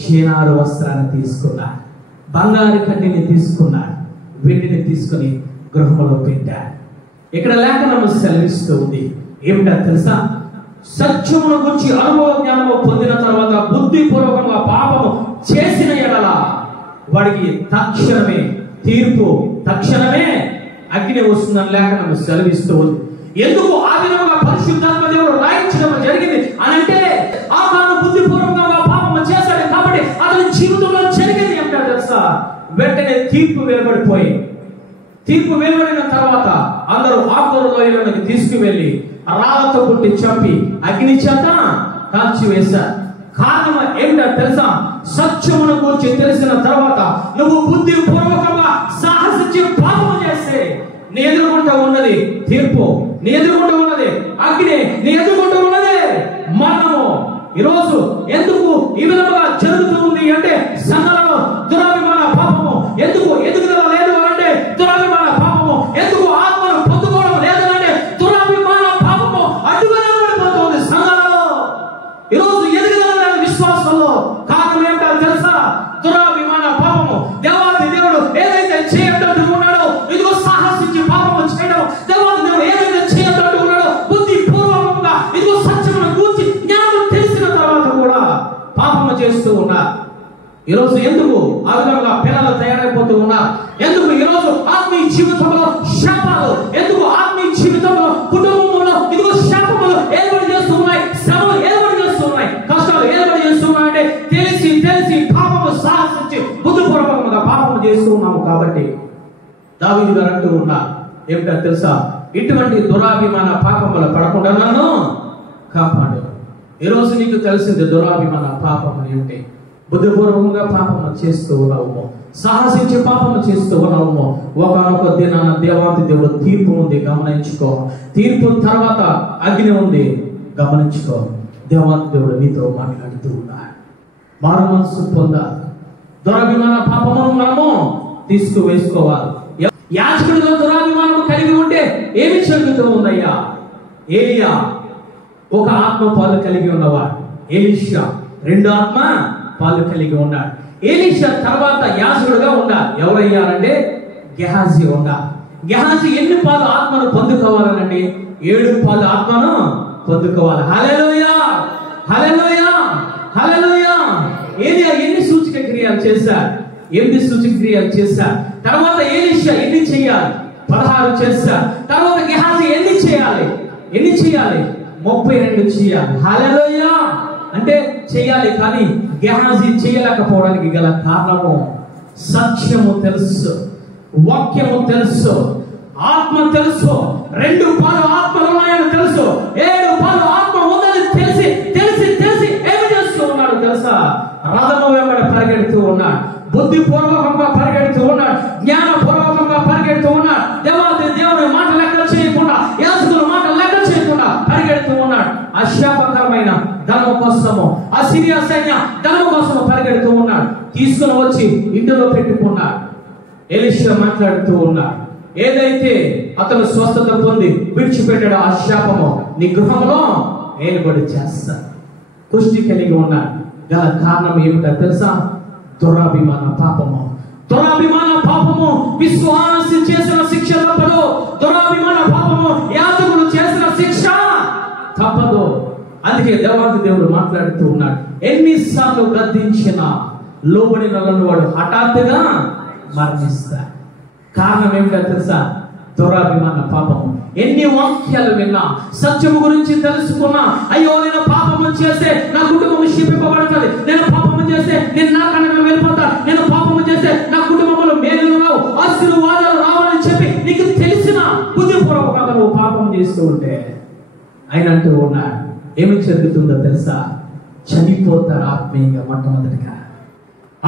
షీనారు వస్త్రాన్ని తీసుకున్నారు, బంగారు కడ్డీని తీసుకున్నారు, వెండిని తీసుకుని గృహంలో పెట్టారు. ఇక్కడ లేఖనము సెలవిస్తూ ఉంది. ఏమిటో తెలుసా? సత్యమును గురించి అనుభవ జ్ఞానము పొందిన తర్వాత బుద్ధిపూర్వకంగా పాపము చేసిన ఎడల వాడికి తక్షణమే తీర్పు, తక్షణమే అగ్ని వస్తుందని లేఖనము సెలవిస్తూ ఉంది. ఎందుకు ఆ విధంగా పరిశుద్ధాత్మ దేవుడు రాయించడం జరిగింది అనంటే ఆకాను బుద్ధిపూర్వకంగా పాపము చేశాడు కాబట్టి అతని జీవితంలో జరిగింది ఏమిటో తెలుసా? వెంటనే తీర్పు వెలువడిన తర్వాత అందరూ ఆకోరు లోయలోకి తీసుకువెళ్ళి రాళ్లతో కొట్టి చంపి అగ్ని చేత కాల్చివేశారు. కారణం ఏమిటో తెలుసా? సత్యమును గురించి తెలిసిన తర్వాత నువ్వు బుద్ధిపూర్వకంగా సాహసించి పాపము చేస్తే నీ ఎదురుకుంటూ ఉన్నది తీర్పు, నీ ఎదురుకుంటూ ఉన్నది అగ్ని, నీ ఎదురుకుంటూ ఉన్నది మరణము. ఈరోజు ఎందుకు ఈ విధంగా జరుగుతూ ఉంది అంటే సంఘంలో దురాభిమాన పాపము. ఎందుకు ఎదుగుదల లేదు అంటే దురాభిమాన పాపము. ఎందుకు ఆత్మను పొందుకోవడం లేదు అంటే దురాభిమాన పాపము అడ్డుగానే పడిపోతుంది సంఘంలో. ఈరోజు ఎదుగుదల లేదు విశ్వాసంలో. కారణం ఏంటో తెలుసా? దురాభిమాన పాపము. దేవాది దేవుడు ఏదైతే చేయటట్టు ఉన్నాడో, ఇదిగో సాహసించి పాపము చేయడం, దేవాది దేవుడు ఏదైతే చేయటట్టు ఉన్నాడో బుద్ధిపూర్వకంగా ఇదిగో సత్యమును గూర్చి జ్ఞానం తెలిసిన తర్వాత కూడా పాపము చేస్తూ ఉన్నారు. ఈరోజు ఎందుకు ఆ విధంగా పిల్లలు తయారైపోతూ ఉన్నారు? ఎందుకు ఈరోజు ఆత్మీయ జీవితంలో శాపాలు, ఎందుకు ఆత్మీయ జీవితంలో కుటుంబంలో ఇదిగో శాపములు ఏర్పడి చేస్తూ ఉన్నాయి, శ్రమలు ఏర్పడి చేస్తూ ఉన్నాయి, కష్టాలు ఏర్పడి చేస్తూ ఉన్నాయంటే తెలిసి తెలిసి పాపము సాహసించి బుద్ధిపూర్వకంగా పాపము చేస్తూ ఉన్నాము. కాబట్టి దావీదు గారు అంటూ ఉన్నారు ఏమిటో తెలుసా? ఇటువంటి దురాభిమాన పాపములు పడకుండా నన్ను కాపాడు. ఈరోజు నీకు తెలిసింది దురాభిమాన పాపం ఏమిటి? బుద్ధిపూర్వకంగా పాపము చేస్తూ ఉన్నాము, సాహసించి పాపము చేస్తూ ఉన్నాము. ఒకనొక దినాన దేవాది దేవుడు తీర్పు ఉంది, గమనించుకో. తీర్పు తర్వాత అగ్ని ఉంది, గమనించుకో. దేవాది దేవుడు నీతో మాట్లాడుతూ ఉన్నాడు. మారు మనసు పొందాలి. దురాభిమాన పాపము మనము వేసుకోవాలి. యాజకుడిలో దురాభిమానం కలిగి ఉంటే ఏమి జరుగుతూ ఉందయ్యా? ఏలియా ఒక ఆత్మ పాలు కలిగి ఉన్నవాడు, ఎలీషా రెండు ఆత్మ పాలు కలిగి ఉన్నాడు. ఎలీషా తర్వాత యాజకుడుగా ఉండాలి. ఎవరయ్యారంటే గెహాజీ ఉండాలి. గెహాజీ ఎన్ని పాలు ఆత్మను పొందుకోవాలనంటే 7 పాలు ఆత్మను పొందుకోవాలి. హల్లెలూయా, హల్లెలూయా, హల్లెలూయా. ఏలియా ఎన్ని సూచక క్రియలు చేశారు? 8 సూచక క్రియలు చేశారు. తర్వాత ఎలీషా ఎన్ని చేయాలి? 16 చేశారు. తర్వాత గెహాజీ ఎన్ని చేయాలి? 32 చేయాలి. హల్లెలూయా. అంటే చేయాలి, కానీ గెహాజీ చేయలేకపోవడానికి గల కారణము సత్యము తెలుసు, వాక్యము తెలుసు, ఆత్మ తెలుసు. 2 పాలు ఆత్మలు ఉన్నాయని తెలుసు, 7 పాలు ఆత్మ ఉందని తెలిసి తెలిసి తెలిసి ఏమి చేస్తూ ఉన్నాడు తెలుసా? రథము వెంబడ పరిగెడుతూ ఉన్నాడు, బుద్ధిపూర్వకంగా పరిగెడుతూ ఉన్నాడు, జ్ఞానపూర్వకంగా పరిగెడుతూ ఉన్నాడు. దేవుని మాట లెక్క చేయకుండా, యాజకుల మాట లెక్క చేయకుండా పరిగెడుతూ ఉన్నాడు. అశాపకరమైన ధనము కోసము, ఆ సిరియా సైన్య ధనము కోసము పరిగెడుతూ ఉన్నాడు. తీసుకుని వచ్చి ఇంటిలో పెట్టుకున్నాడు. ఎలీషా మాట్లాడుతూ ఉన్నాడు, ఏదైతే అతను స్వస్థత పొంది విడిచిపెట్టాడు ఆ శాపము నీ గృహంలో ఏలుబడి చేస్తాడు. కుష్టి కలిగి ఉన్నాడు. గల కారణం ఏమిటో తెలుసా? దురాభిమాన పాపము. దురాభిమాన పాపము విశ్వాసి చేసిన శిక్ష తప్పదు. దురాభిమాన పాపము యాజకుడు చేసిన శిక్ష తప్పదు. అందుకే దేవాది దేవుడు మాట్లాడుతూ ఉన్నాడు, ఎన్నిసార్లు గద్దించినా లోబడిన వాడు హఠాత్తుగా మరణిస్తాడు. కారణం ఏమిటో తెలుసా? దురాభిమాన పాపము. ఎన్ని వాక్యాలు విన్నా, సత్యము గురించి తెలుసుకున్నా, అయ్యో నేను పాపము చేస్తే నా కుటుంబం శిపింపబడుతుంది, నేను పాపము చేస్తే నేను నా కన్నడలు వెళ్ళిపోతాను, నేను పాపము చేస్తే నా కుటుంబంలో మేలులు రావు, ఆశీర్వాదాలు రావాలని చెప్పి నీకు తెలిసిన బుద్ధిపూర్వకంగా నువ్వు పాపం చేస్తూ ఉంటే ఆయన అంటూ ఉన్నాడు, ఏమి జరుగుతుందో తెలుసా? చనిపోతారు ఆత్మీయంగా. మొట్టమొదటిగా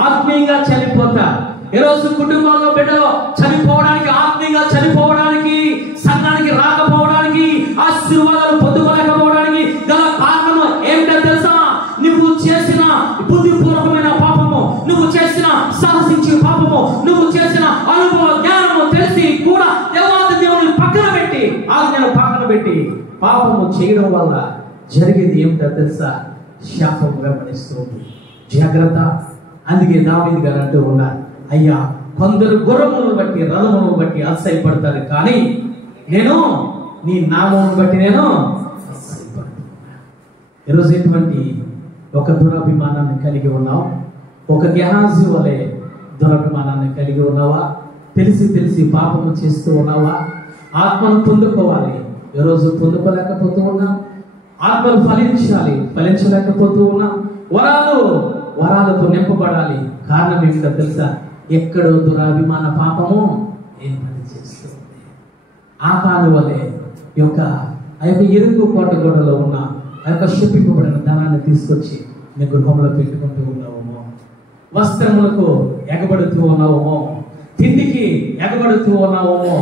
ఆత్మీయంగా చనిపోతారు. ఈరోజు కుటుంబంలో బిడ్డలు చనిపోవడానికి, ఆత్మీయంగా చనిపోవడానికి, సంఘానికి రాకపోవడానికి, ఆశీర్వాదాలు పొందుకోలేకపోవడానికి గల కారణం ఏమిటో తెలుసా? నువ్వు చేసిన బుద్ధిపూర్వకమైన పాపము, నువ్వు చేసిన సాహసించే పాపము, నువ్వు చేసిన అనుభవ జ్ఞానము తెలిసి కూడా దేవాది దేవుని పక్కన పెట్టి, ఆజ్ఞను పక్కన పెట్టి పాపము చేయడం వల్ల జరిగేది ఏమిటో తెలుసా? శాపం వెంబడిస్తుంది. జాగ్రత్త. అందుకే దావీదు గారు అంటూ ఉన్నారు, అయ్యా కొందరు గుర్రములను బట్టి రథములను బట్టి అసహ్యపడతారు, కానీ నేను నీ నామమును బట్టి నేను అసహ్యపడుతున్నా. ఈరోజు ఎటువంటి ఒక దురాభిమానాన్ని కలిగి ఉన్నావు? ఒక గెహాజీ వలె దురాభిమానాన్ని కలిగి ఉన్నావా? తెలిసి తెలిసి పాపము చేస్తూ ఉన్నావా? ఆత్మను పొందుకోవాలి, ఈరోజు పొందుకోలేకపోతూ ఉన్నాం. ఆత్మలు ఫలించాలి, ఫలించలేకపోతూ ఉన్నాం. వరాలతో నింపబడాలి. కారణం ఏమిటో తెలుసా? ఎక్కడో దురాభిమాన పాపము ఏర్పడి చేస్తుంది. ఆకాను వలె ఆ యొక్క ఎరుగు కోటగొడలో ఉన్న ఆ యొక్క శపింపబడిన ధనాన్ని తీసుకొచ్చి నీ గృహంలో పెట్టుకుంటూ ఉన్నావేమో, వస్త్రములకు ఎగబడుతూ ఉన్నావేమో, తిండికి ఎగబడుతూ ఉన్నావేమో.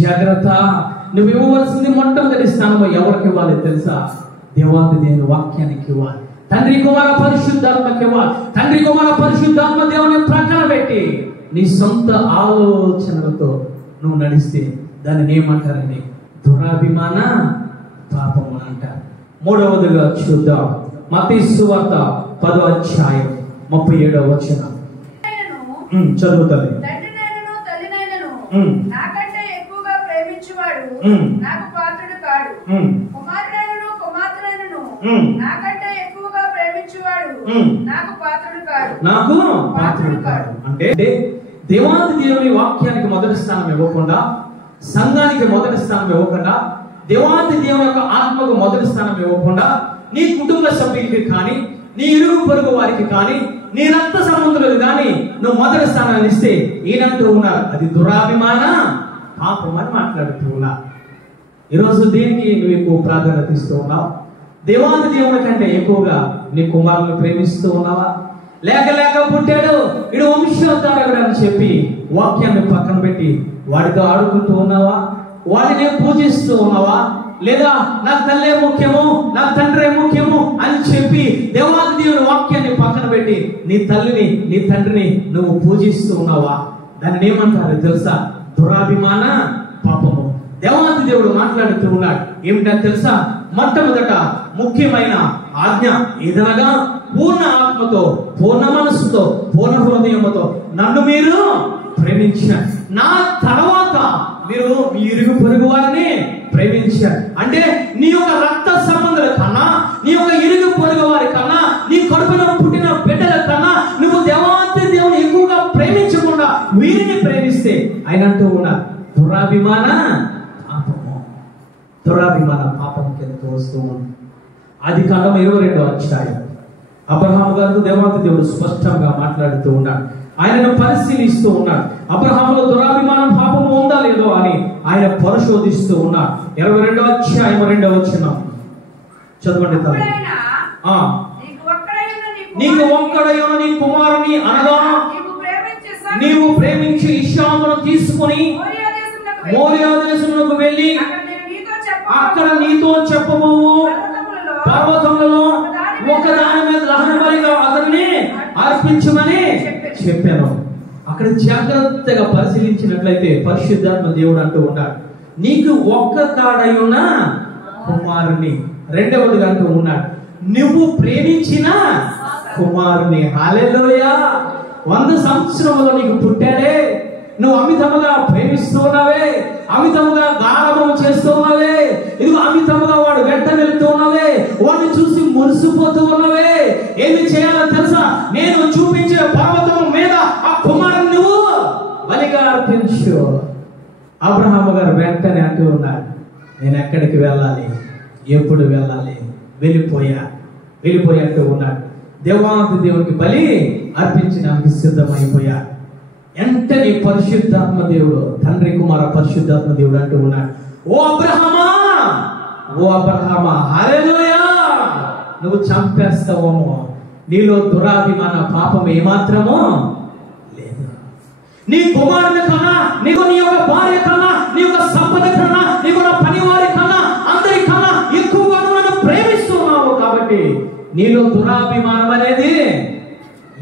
జాగ్రత్త. నువ్వు ఇవ్వవలసింది మొట్టమొదటి స్థానంలో ఎవరికి ఇవ్వాలి తెలుసా? దేవాది దేవుని వాక్యానికి ఇవ్వాలి. తండ్రి కుమార పరిశుద్ధాత్మకి ఇవ్వాలి. తండ్రి కుమార పరిశుద్ధాత్మ దేవుని ప్రక్కన పెట్టి నీ సొంత ఆలోచనలతో నువ్వు నడిస్తే దాన్ని ఏమంటారండి? దురాభిమాన పాపము అంటారు. మూడవదిగా చూద్దాం, మత్తయి సువార్త 10వ అధ్యాయం 37వ వచనం. చదువుతుంది. నాకంటే ఎక్కువగా ప్రేమించువాడు నాకు పాత్రుడు కాడు. కుమారుడైనను కుమార్తెనైనను నాకంటే ఎక్కువగా ప్రేమించువాడు నాకు పాత్రుడు కాడు. అంటే దేవాది దేవుని వాక్యానికి మొదటి స్థానం ఇవ్వకుండా, సంఘానికి మొదటి స్థానం ఇవ్వకుండా, దేవాది దేవుని యొక్క ఆత్మకు మొదటి స్థానం ఇవ్వకుండా, నీ కుటుంబ సభ్యులకి కానీ, నీ ఇరుగు పొరుగు వారికి కానీ, నీ రక్త సంబంధులకు కానీ నువ్వు మొదటి స్థానాన్ని ఇస్తే ఈయనంటూ ఉన్నారు, అది దురాభిమాన పాపం అని మాట్లాడుతూ ఉన్నా. ఈరోజు దేనికి నువ్వు ఎక్కువ ప్రాధాన్యత ఇస్తూ ఉన్నావు? దేవాది దేవుని కంటే ఎక్కువగా నీ కుమారులను ప్రేమిస్తూ ఉన్నావా? లేక పుట్టాడు ఇడు వంశోద్ధారకుడు అని చెప్పి వాక్యాన్ని పక్కన పెట్టి వాడితో ఆడుకుంటూ ఉన్నావా? వాడిని పూజిస్తూ ఉన్నావా? లేదా నాకు తల్లే ముఖ్యము, నాకు తండ్రే ముఖ్యము అని చెప్పి దేవాది దేవుని వాక్యాన్ని పక్కన పెట్టి నీ తల్లిని, నీ తండ్రిని నువ్వు పూజిస్తూ ఉన్నావా? దాన్ని ఏమంటారు తెలుసా? దురాభిమాన పాపము. దేవాది దేవుడు మాట్లాడుతూ ఉన్నాడు. ఏమిటో తెలుసా? మొట్టమొదట ముఖ్యమైన ఆజ్ఞ ఏదనగా పూర్ణ ఆత్మతో, పూర్ణ మనస్సుతో, పూర్ణ హృదయముతో నన్ను మీరు ప్రేమించారు. నా తర్వాత మీరు మీ ఇరుగు పొరుగు వారిని ప్రేమించారు. అంటే నీ యొక్క రక్త సంబంధుల కన్నా, నీ యొక్క ఇరుగు పొరుగు వారి కన్నా, నీ కడుపులో పుట్టిన బిడ్డల కన్నా నువ్వు దేవాది దేవుని ఎక్కువగా ప్రేమించకుండా వీరిని ప్రేమిస్తే ఆయన అంటూ ఉన్నారు దురాభిమాన పాపము. దురాభిమాన పాపం కింద వస్తూ ఉంది. ఆదికాండం 22వ అధ్యాయం అబ్రహాము గారు దేవాది దేవుడు స్పష్టంగా మాట్లాడుతూ ఉన్నాడు. ఆయనను పరిశీలిస్తూ ఉన్నాడు. అబ్రహాములో దురాభిమానం పాపము ఉందా లేదో అని ఆయన పరిశోధిస్తూ ఉన్నాడు. 22వ అధ్యాయం 2వ వచనం చదవండి. నీకు ఒక్కడైన నీ కుమారుని అనగా నీవు ప్రేమించి ఇష్షాకును తీసుకుని మోరియా దేశమునకు వెళ్ళి అక్కడ నీతో చెప్పబోవు పర్వతములలో ఒకదాని మీద దహనబలిగా అతన్ని అర్పించమని చెప్పాను. అక్కడ జాగ్రత్తగా పరిశీలించినట్లయితే పరిశుద్ధాత్మ దేవుడు అంటూ ఉన్నాడు నీకు ఒక్క కాడయున్న కుమారుని. రెండవదిగా అంటూ ఉన్నాడు నువ్వు ప్రేమించిన కుమారుని. హల్లెలూయా. 100 సంవత్సరములో నీకు పుట్టాడే, నువ్వు అమితముగా ప్రేమిస్తూ ఉన్నావే, అమితముగా గాఢము చేస్తూ ఉన్నావే, ఇదిగో అమితముగా వాడు వెంట వెళ్తూ ఉన్నావే, వాడిని చూసి మురిసిపోతూ ఉన్నావే. ఏమి చేయాలో తెలుసా? నేను చూపించే పర్వతం మీద ఆ కుమారుని నువ్వు బలిగా అర్పించు. అబ్రహాము గారు వెంటనే అంటూ ఉన్నాడు నేను ఎక్కడికి వెళ్ళాలి, ఎప్పుడు వెళ్ళాలి, వెళ్ళిపోయాడు ఉన్నాడు. దేవాది దేవునికి బలి అర్పించడానికి సిద్ధమైపోయాడు. ఎంతని పరిశుద్ధాత్మ దేవుడు, తండ్రి కుమార పరిశుద్ధాత్మ దేవుడు అంటూ ఉన్నాడు ఓ అబ్రహామా హల్లెలూయా, నువ్వు చంపేస్తావేమో, నీలో దురాభిమాన పాపం ఏమాత్రమో లేదు. నీ కుమారుని కన్నా, నీకు నీ యొక్క భార్య కన్నా, నీ యొక్క సంపద కన్నా, నీకు పనివారి కన్నా, అందరికన్నా ఎక్కువగా నన్ను ప్రేమిస్తున్నావు కాబట్టి నీలో దురాభిమానం అనేది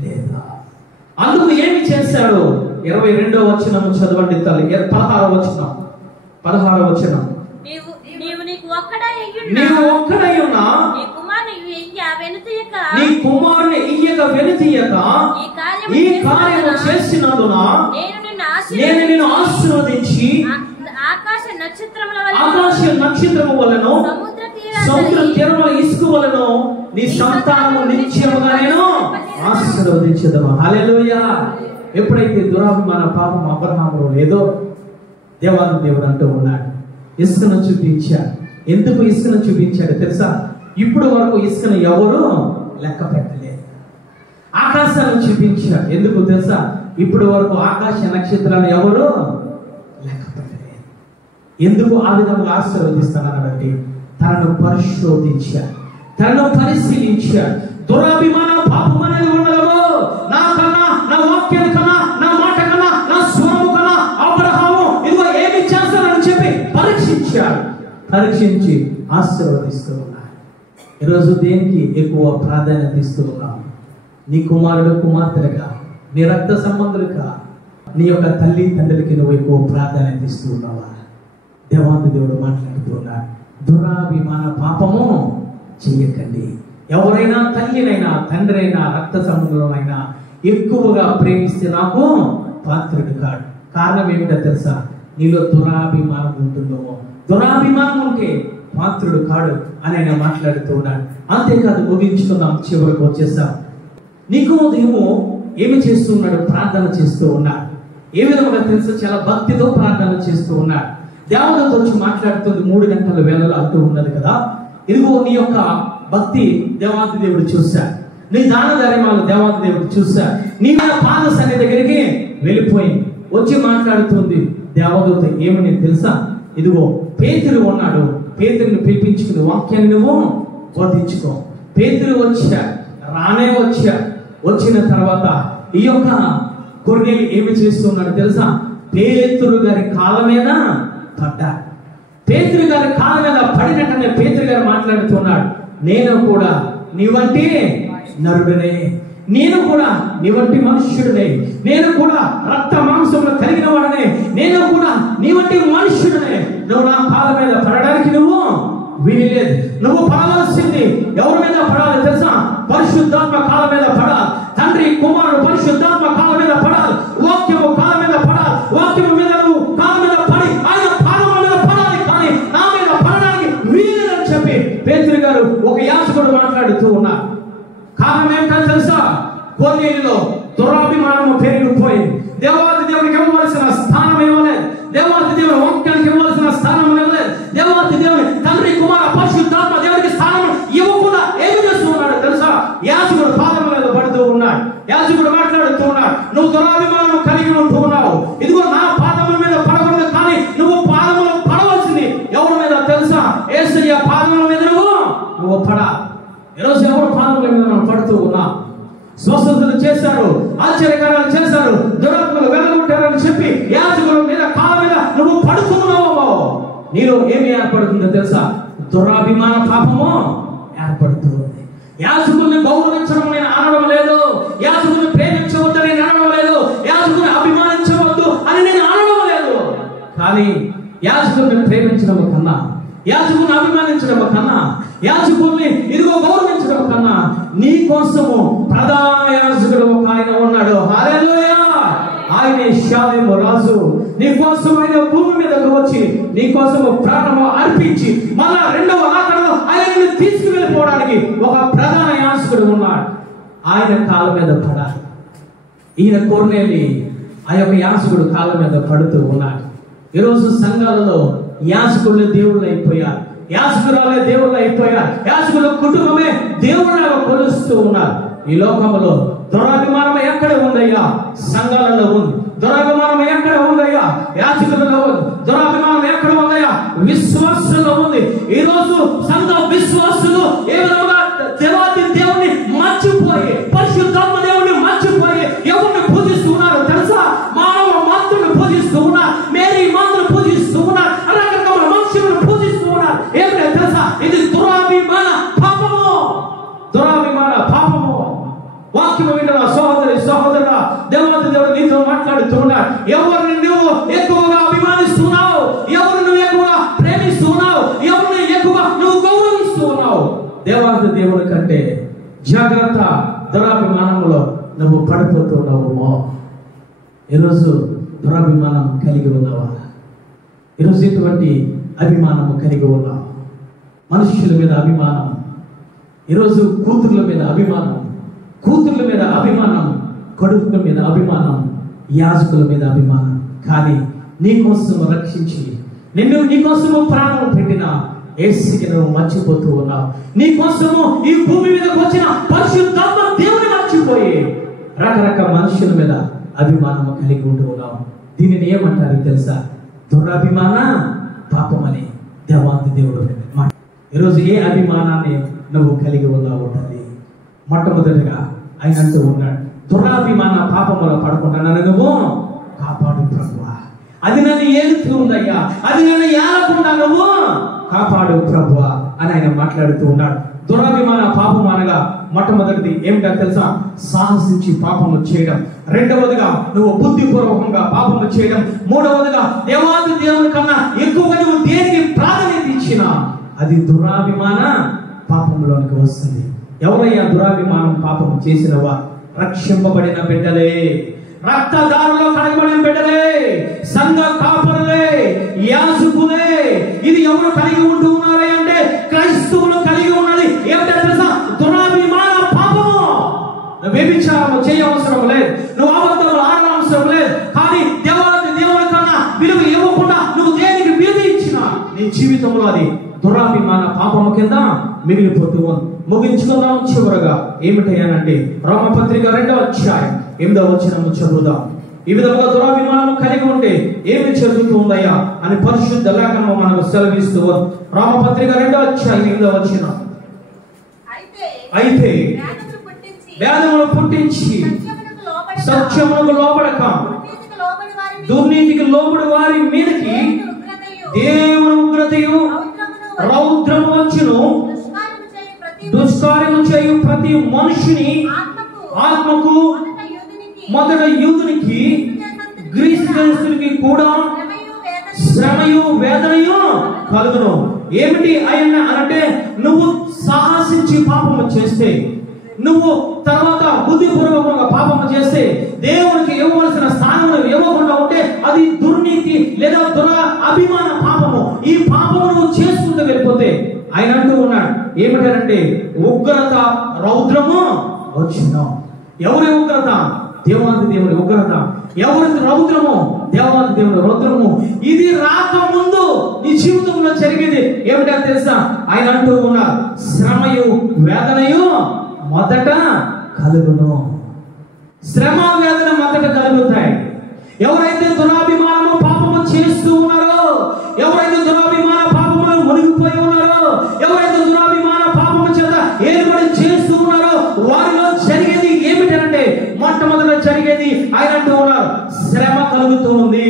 లేదా. అందుకు ఏమి చేశాడు? 22వ వచనం చదవండి తల్లి. 16వ వచనం నీవు ఒక్కడయ్యున్నా నీ కుమారుని ఇయ్యక వెనుతీయక ఈ కార్యము చేసినందున నేను నిన్ను ఆశీర్వదించి ఆకాశ నక్షత్రము వలన సముద్ర తీరముల ఇసుక వలన నీ సంతానము నిత్యముగా నేను ఆశీర్వదించదను. హల్లెలూయా. ఎప్పుడైతే దురాభిమాన పాపం అబ్రహాములో లేదో దేవాది దేవుడు అంటూ ఉన్నాడు ఇసుకను చూపించాడు. ఎందుకు ఇసుకను చూపించాడు తెలుసా? ఇప్పుడు వరకు ఇసుకను ఎవరు లెక్క పెట్టలేదు. ఆకాశాన్ని చూపించాడు. ఎందుకు తెలుసా? ఇప్పుడు వరకు ఆకాశ నక్షత్రాలు ఎవరు లెక్క పెట్టలేదు. ఎందుకు ఆ విధంగా ఆశీర్వదిస్తానంటే తనను పరిశోధించాడు, తనను పరిశీలించాడు. దురాభిమాన పాపం అనేది ఉండదు. నా కన్నా, నా వాక్యాల కన్నా, నా మాట కన్నా, నా స్వరము కన్నా అబ్రహాము ఇదిగో ఏమి చేస్తానని చెప్పి పరీక్షించి ఆశీర్వదిస్తూ ఉన్నాడు. ఈరోజు దేనికి ఎక్కువ ప్రాధాన్యత ఇస్తూ ఉన్నాం? నీ కుమారుడు కుమార్తెలుగా, నీ రక్త సంబంధులుగా, నీ యొక్క తల్లి తండ్రికి నువ్వు ఎక్కువ ప్రాధాన్యత ఇస్తూ ఉన్నావా? దేవాది దేవుడు మాట్లాడుతూ ఉన్నాడు దురాభిమాన పాపము చెయ్యకండి. ఎవరైనా తల్లినైనా తండ్రైనా రక్త సంబంధులైనా ఎక్కువగా ప్రేమిస్తే నాకు పాత్రుడు కాడు. కారణం ఏమిటో తెలుసా? నీలో దురాభిమానం ఉంటుందో, దురాభిమానం ఉంటే పాత్రుడు కాడు అని ఆయన మాట్లాడుతూ ఉన్నాడు. అంతేకాదు, ముగించుకుందాం, చివరికి వచ్చేసాం. నికోదేము ఏమి చేస్తూ ఉన్నాడు? ప్రార్థన చేస్తూ ఉన్నాడు. ఏ విధంగా తెలుసు? చాలా భక్తితో ప్రార్థన చేస్తూ ఉన్నాడు. దేవుడితో వచ్చి మాట్లాడుతుంది. 3 గంటల వేళలో అంటూ ఉన్నది కదా, ఇదిగో నీ యొక్క భక్తి దేవాది దేవుడు చూశాడు, నీ దాన ధర్మాలు దేవాది దేవుడు చూశాడు. నీ మీద పాద సన్నిధి దగ్గరికి వెళ్ళిపోయింది. వచ్చి మాట్లాడుతుంది దేవదూత. ఏమని తెలుసా? ఇదిగో పేతురు ఉన్నాడు, పేతురుని పిలిపించుకుని వాక్యాన్ని నువ్వు బోధించుకో. పేతురు వచ్చా. వచ్చిన తర్వాత ఈ యొక్క కొర్నేలి ఏమి చేస్తున్నాడు తెలుసా? పేతురు గారి కాళ్ళ మీద పడ్డాడు. పేతురు గారి కాళ్ళ మీద పడినట్టనే పేతురు గారు మాట్లాడుతున్నాడు, నేను కూడా నీ వంటి నరుడనే, నేను కూడా నీ వంటి మనుష్యుడినే, నేను కూడా రక్త మాంసంలో కలిగిన వాడనే, నేను కూడా నీ వంటి మనుష్యుడినే. నువ్వు నా కాళ్ళ మీద పడడానికి నువ్వు వీలేదు. నువ్వు పడవలసింది ఎవరి మీద పడాలి తెలుసా? పరిశుద్ధాత్మ కాళ్ళ మీద పడాలి. తండ్రి కుమారుడు పరిశుద్ధాత్మ కాళ్ళ మీద పడాలి. వాక్యము కాళ్ళ మీద పడాలి. వాక్యము మీద నువ్వు కాళ్ళ మీద పడి ఆయన పాదముల మీద పడాలి. కానీ నా మీద పడడానికి వీలేదని చెప్పి పేతురు గారు ఒక యాజకుడు మాట్లాడుతూ ఉన్నారు. కారణం ఏమిటో తెలుసా? కొన్నేళ్ళలో దురాభిమానము పెరిగిపోయింది. దేవాది దేవునికి ఇవ్వవలసిన స్థానం ఇవ్వలేదు. దేవాది దేవుని వాక్యానికి ఇవ్వవలసిన స్థానం ఇవ్వలేదు. దేవాది దేవుని తండ్రి కుమార పరిశుద్ధాత్మ దేవునికి స్థానం ఇవ్వకుండా ఏమి చేస్తూ ఉన్నాడు తెలుసా? యాజకుడు పాదముల మీద పడుతూ ఉన్నాడు. యాజకుడు మాట్లాడుతూ ఉన్నాడు, నువ్వు దురాభిమానం కలిగి ఉంటూ ఉన్నావు. ఇదిగో నా పాదముల మీద పడకూడదు, కానీ నువ్వు పాదములు పడవలసింది ఎవరి మీద తెలుసా? యేసయ్య పాదముల మీద నువ్వు పడాలి. ఈరోజు ఎవరు పాదముల మీద మనం పడుతూ ఉన్నాం? స్వస్థతలు చేశారు, ఆశ్చర్యకారాలు చేశారు, దురాత్మలు వెళ్ళగొట్టారని చెప్పి యాజకుల మీద కాళ్ళ మీద నువ్వు పడుతున్నావు. నీలో ఏమి ఏర్పడుతుందో తెలుసా? దురాభిమాన పాపము ఏర్పడుతుంది. యాజకుల్ని గౌరవించడం నేను అనడం లేదు, యాజకుల్ని ప్రేమించవద్దు నేను అనడం లేదు, యాజకుల్ని అభిమానించవద్దు అని నేను అనడం లేదు. కానీ యాజకుల్ని ప్రేమించడం కన్నా, యాజకుల్ని అభిమానించడం కన్నా, యాజకుల్ని ఇదిగో గౌరవించడం కన్నా నీ కోసము ప్రధాన యాజకుడు ఒక ఆయన ఉన్నాడు. హల్లెలూయా! ఆయనే షాలేము రాజు. నీ కోసం ఆయన భూమి మీదకు వచ్చి నీ కోసము ప్రాణము అర్పించి మళ్ళా రెండవ రాకడలో ఆయనను తీసుకువెళ్ళిపోవడానికి ఒక ప్రధాన యాజకుడు ఉన్నాడు. ఆయన కాళ్ళ మీద పడాలి. ఈయన కొర్నేలి ఆ యొక్క యాజకుడు కాళ్ళ మీద పడుతూ ఉన్నాడు. ఈరోజు సంఘాలలో యాజకులు దేవుళ్ళు అయిపోయారు, యాజకురాలే దేవుళ్ళు అయిపోయారు, యాజకుల కుటుంబమే దేవుళ్ళగా కొలుస్తూ ఉన్నారు. ఈ లోకంలో దురాభిమానం ఎక్కడ ఉందయ్యా? సంఘాలలో ఉంది. దురాభిమానం ఎక్కడ ఉందయ్యా? యాజకులలో ఉంది. దురాభిమానం ఎక్కడ ఉందయ్యా? విశ్వాసులలో ఉంది. ఈ రోజు సంఘ విశ్వాసులు ఏ విధంగా దేవాది దేవుని మర్చిపోయి, పరిశుద్ధాత్మ దేవుని మర్చిపోయి ఎవరిని పూజిస్తున్నారు తెలుసా? మానవ మాతృని పూజిస్తూ ఉన్నారు, మేరీ మాతృని పూజిస్తూ ఉన్నారు, రకరకాల మనుషులను పూజిస్తూ ఉన్నారు. ఏమిటో తెలుసా? ఇది దురాభిమాన పాపము. దురాభిమాన పాపము. వాక్యము వింటున్న సహోదరి సహోదరుడా, దేవాది దేవుడు నీతో మాట్లాడుతూ ఉన్నాడు. ఎవరిని నువ్వు ఎక్కువగా అభిమానిస్తున్నావు, ఎవరిని నువ్వు ఎక్కువగా ప్రేమిస్తున్నావు, ఎవరిని ఎక్కువగా నువ్వు గౌరవిస్తూ ఉన్నావు? దేవాది దేవుని కంటే జాగ్రత్త. దురాభిమానంలో నువ్వు పడిపోతున్నావు. ఈరోజు దురాభిమానం కలిగి ఉన్నావా? ఈరోజు ఎటువంటి అభిమానము కలిగి ఉన్నావు? మనుషుల మీద అభిమానం, ఈరోజు కూతుర్ల మీద అభిమానం, కూతుర్ల మీద అభిమానం, కొడుకుల మీద అభిమానం, యాజకుల మీద అభిమానం. కానీ నీకోసము రక్షించి నిన్ను నీకోసము ప్రాణం పెట్టిన యేసుని నువ్వు మర్చిపోతూ ఉన్నావు. నీకోసము ఈ భూమి మీదకి వచ్చిన పరిశుద్ధాత్మ దేవుని మర్చిపోయి రకరకాల మనుషుల మీద అభిమానం కలిగి ఉంటూ ఉన్నావు. దీనిని ఏమంటారు తెలుసా? దురాభిమాన పాపం అని దేవాది దేవుడు. ఈరోజు ఏ అభిమానాన్ని నువ్వు కలిగి ఉన్నావు తల్లి? మొట్టమొదటిగా ఆయన అంటూ ఉన్నాడు, దురాభిమాన పాపములో పడకుండా నన్ను నువ్వు కాపాడు ప్రభువా. అది నన్ను ఏలుతూ ఉందయ్యా, అది నన్ను ఏలకుండా నువ్వు కాపాడు ప్రభువా అని ఆయన మాట్లాడుతూ ఉన్నాడు. దురాభిమాన పాపం అనగా మొట్టమొదటిది ఏమిటో తెలుసా? సాహసించి పాపము చేయడం. రెండవదిగా నువ్వు బుద్ధిపూర్వకంగా పాపము చేయడం. మూడవదిగా దేవాది దేవుని కన్నా ఎక్కువగా నువ్వు దేనికి ప్రాధాన్యత ఇచ్చినా అది దురాభిమాన పాపంలోనికి వస్తుంది. ఎవరయ్యా దురాభిమానం పాపము చేసిన వారు? రక్షింపబడిన బిడ్డలే, రక్తదారులో కడగబడిన బిడ్డలే, సంఘ కాపరులే, యాజకులే. ఇది ఎవరు కలిగి ఉంటూ ఉన్నారే అంటే క్రైస్తవులు కలిగి ఉన్నది ఏమిటో తెలుసా? దురాభిమాన పాపము. నువ్వు వ్యభిచారము చేయవసరం లేదు, నువ్వు అబద్ధములు ఆడవసరం లేదు. కానీ దేవాది దేవుని కన్నా విలువ ఇవ్వకుండా నువ్వు దేనికి విలువ ఇచ్చినా నీ జీవితంలో అది దురాభిమాన పాపము కింద మిగిలిపోతూ ఉంది. ముగించుకుందాం. చివరగా ఏమిటయ్యానంటే రోమపత్రిక 2వ అధ్యాయం 8వ వచనము చదువుదాం. ఈ విధంగా దురాభిమానం కలిగి ఉంటే ఏమి జరుగుతూ ఉందయ్యా అని పరిశుద్ధ లేఖనము మనకు సెలవిస్తూ ఉంది. రోమపత్రిక 2వ అధ్యాయం 8వ వచనం. అయితే వేదమును పుట్టించి సత్యమునకు లోబడక దుర్నీతికి లోబడి వారి మీదకి దేవుని ఉగ్రతయు రౌద్రము వచ్చును. దుష్కార్యము చేయు ప్రతి మనుషుని ఆత్మకు మొదట యూదునికి గ్రీసు దేశస్తునికి కూడా శ్రమయు వేదనయు కలుగును. ఏమిటి ఆయన అంటే, నువ్వు సాహసించి పాపము చేస్తే, నువ్వు తర్వాత బుద్ధిపూర్వకంగా పాపము చేస్తే, దేవునికి ఇవ్వవలసిన స్థానం ఇవ్వకుండా ఉంటే అది దుర్నీతి లేదా అభిమాన పాపము. ఈ పాపము నువ్వు చేసుకుంటూ వెళ్ళిపోతే ఆయన అంటూ ఉన్నాడు ఏమిటంటే, ఉగ్రత రౌద్రము వచ్చిన. ఎవరి ఉగ్రత? దేవాది దేవుని ఉగ్రత. ఎవరి రౌద్రము? దేవాది దేవుని రౌద్రము. ఇది రాకముందు నీ జీవితంలో జరిగేది ఏమిటో తెలుసా? ఆయన అంటూ ఉన్నారు, శ్రమయు వేదనయు మొదట కలుగును. శ్రమ వేదన మొదట కలుగుతాయి. ఎవరైతే దురాభిమానము పాపము చేస్తూ ఉన్నారో, ఎవరైతే దురాభిమాన పాపములో మునిగిపోయి ఉన్నారో, ఎవరైతే దురాభిమాన పాపము చేత ఏర్పడి చేస్తూ ఉన్నారో, వారిలో జరిగేది ఏమిటంటే, మొట్టమొదట జరిగేది ఆయన అంటూ ఉన్నారు, శ్రమ కలుగుతూ ఉంది.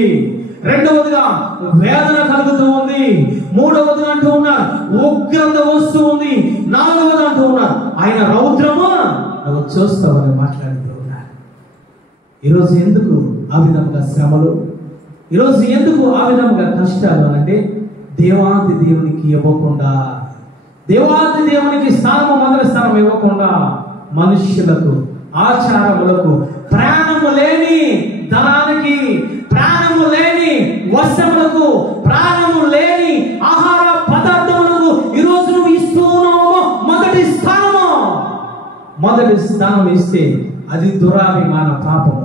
రెండవదిగా వేదన కలుగుతూ ఉంది. మూడవదిగా అంటూ ఉన్నారు, ఉగ్రత వస్తూ ఉంది. నాలుగవది అంటూ ఉన్నారు, ఆయన రౌద్రము నువ్వు చూస్తావని మాట్లాడుతూ ఉన్నారు. ఈరోజు ఎందుకు ఆ విధంగా శ్రమలు? ఈరోజు ఎందుకు ఆ విధంగా కష్టాలు అంటే, దేవాది దేవునికి ఇవ్వకుండా, దేవాది దేవునికి స్థానము మొదటి స్థానం ఇవ్వకుండా, మనుష్యులకు ఆచారములకు, ప్రాణము లేని ధనానికి, ప్రాణము లేని వస్త్రములకు, ప్రాణము లేని ఆహార పదార్థములకు ఈరోజు నువ్వు ఇస్తూ ఉన్నావు మొదటి స్థానము. మొదటి స్థానం ఇస్తే అది దురాభిమాన పాపము.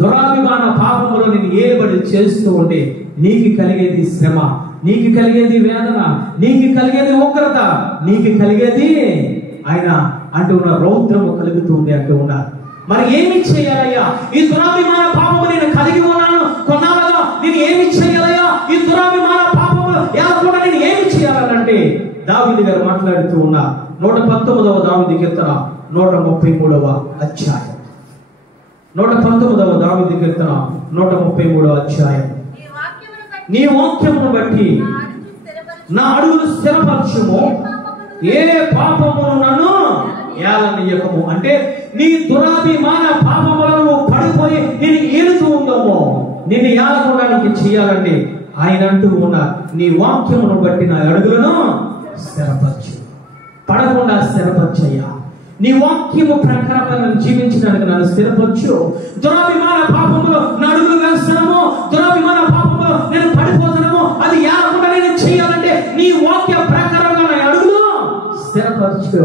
దురాభిమాన పాపములో నేను ఏబడి చేస్తూ ఉంటే నీకు కలిగేది శ్రమ, నీకు కలిగేది వేదన, నీకు కలిగేది ఉగ్రత, నీకు కలిగేది ఆయన అంటూ ఉన్న రౌద్రము కలుగుతుంది అంటూ ఉన్నారు. మరి ఏమి చేయాలయ్యా? ఈ దురాభిమాన పాపము నేను కలిగి ఉన్నాను కొన్నాళ్ళగా, నేను ఏమి చేయాలయ్యా? ఈ దురాభిమాన పాపము ఎలా నేను ఏమి చేయాలంటే, దావీదు గారు మాట్లాడుతూ ఉన్నారు 119వ దావీదు కీర్తన 133వ అధ్యాయం. 119వ దావీదు కీర్తన 133వ అధ్యాయం. నీ వాక్యమును బట్టి నా అడుగులు స్థిరపరచుము, ఏ పాపమును నన్ను ఏలనీయకము. అంటే నీ దురాభిమాన పాపములను పడిపోయి నేను ఏలుతూ ఉందామో, నిన్ను ఏలకుండా చేయాలంటే ఆయన అంటూ ఉన్నారు, నీ వాక్యమును బట్టి నా అడుగులను స్థిరపరచు. పడకుండా స్థిరపరచయ్యా. నీ వాక్యము ప్రకారంగా నన్ను జీవించడానికి నన్ను స్థిరపరచు. దురాభిమాన పాపములో నా అడుగులు వేస్తానము, దురాభిమాన పాపములో నేను పడిపోతానము, అది ఏలకుండా నేను చేయాలంటే నీ వాక్య ప్రకారంగా నా అడుగులు స్థిరపరచు.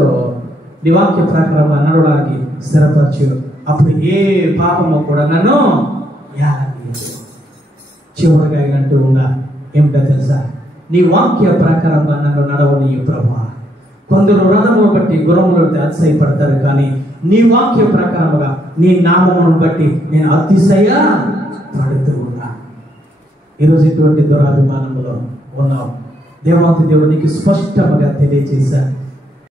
నీ వాక్య ప్రకారంగా నడవడానికి స్థిరపరచు. అప్పుడు ఏ పాపము కూడా నన్ను ఏలనీయదు. చివరిగా అంటూ ఉన్నా ఏమిటో తెలుసా? నీ వాక్య ప్రకారంగా నన్ను నడవనీయు ప్రభువా. కొందరు రథమును బట్టి గుర్రములను అతిశయపడతారు, కానీ నీ వాక్య ప్రకారముగా నీ నామమును బట్టి నేను అతిశయ పడుతూ ఉన్నా. ఈరోజు ఇటువంటి దురాభిమానములో ఉన్నావు. దేవాది దేవుడు నీకు స్పష్టంగా తెలియజేశాడు.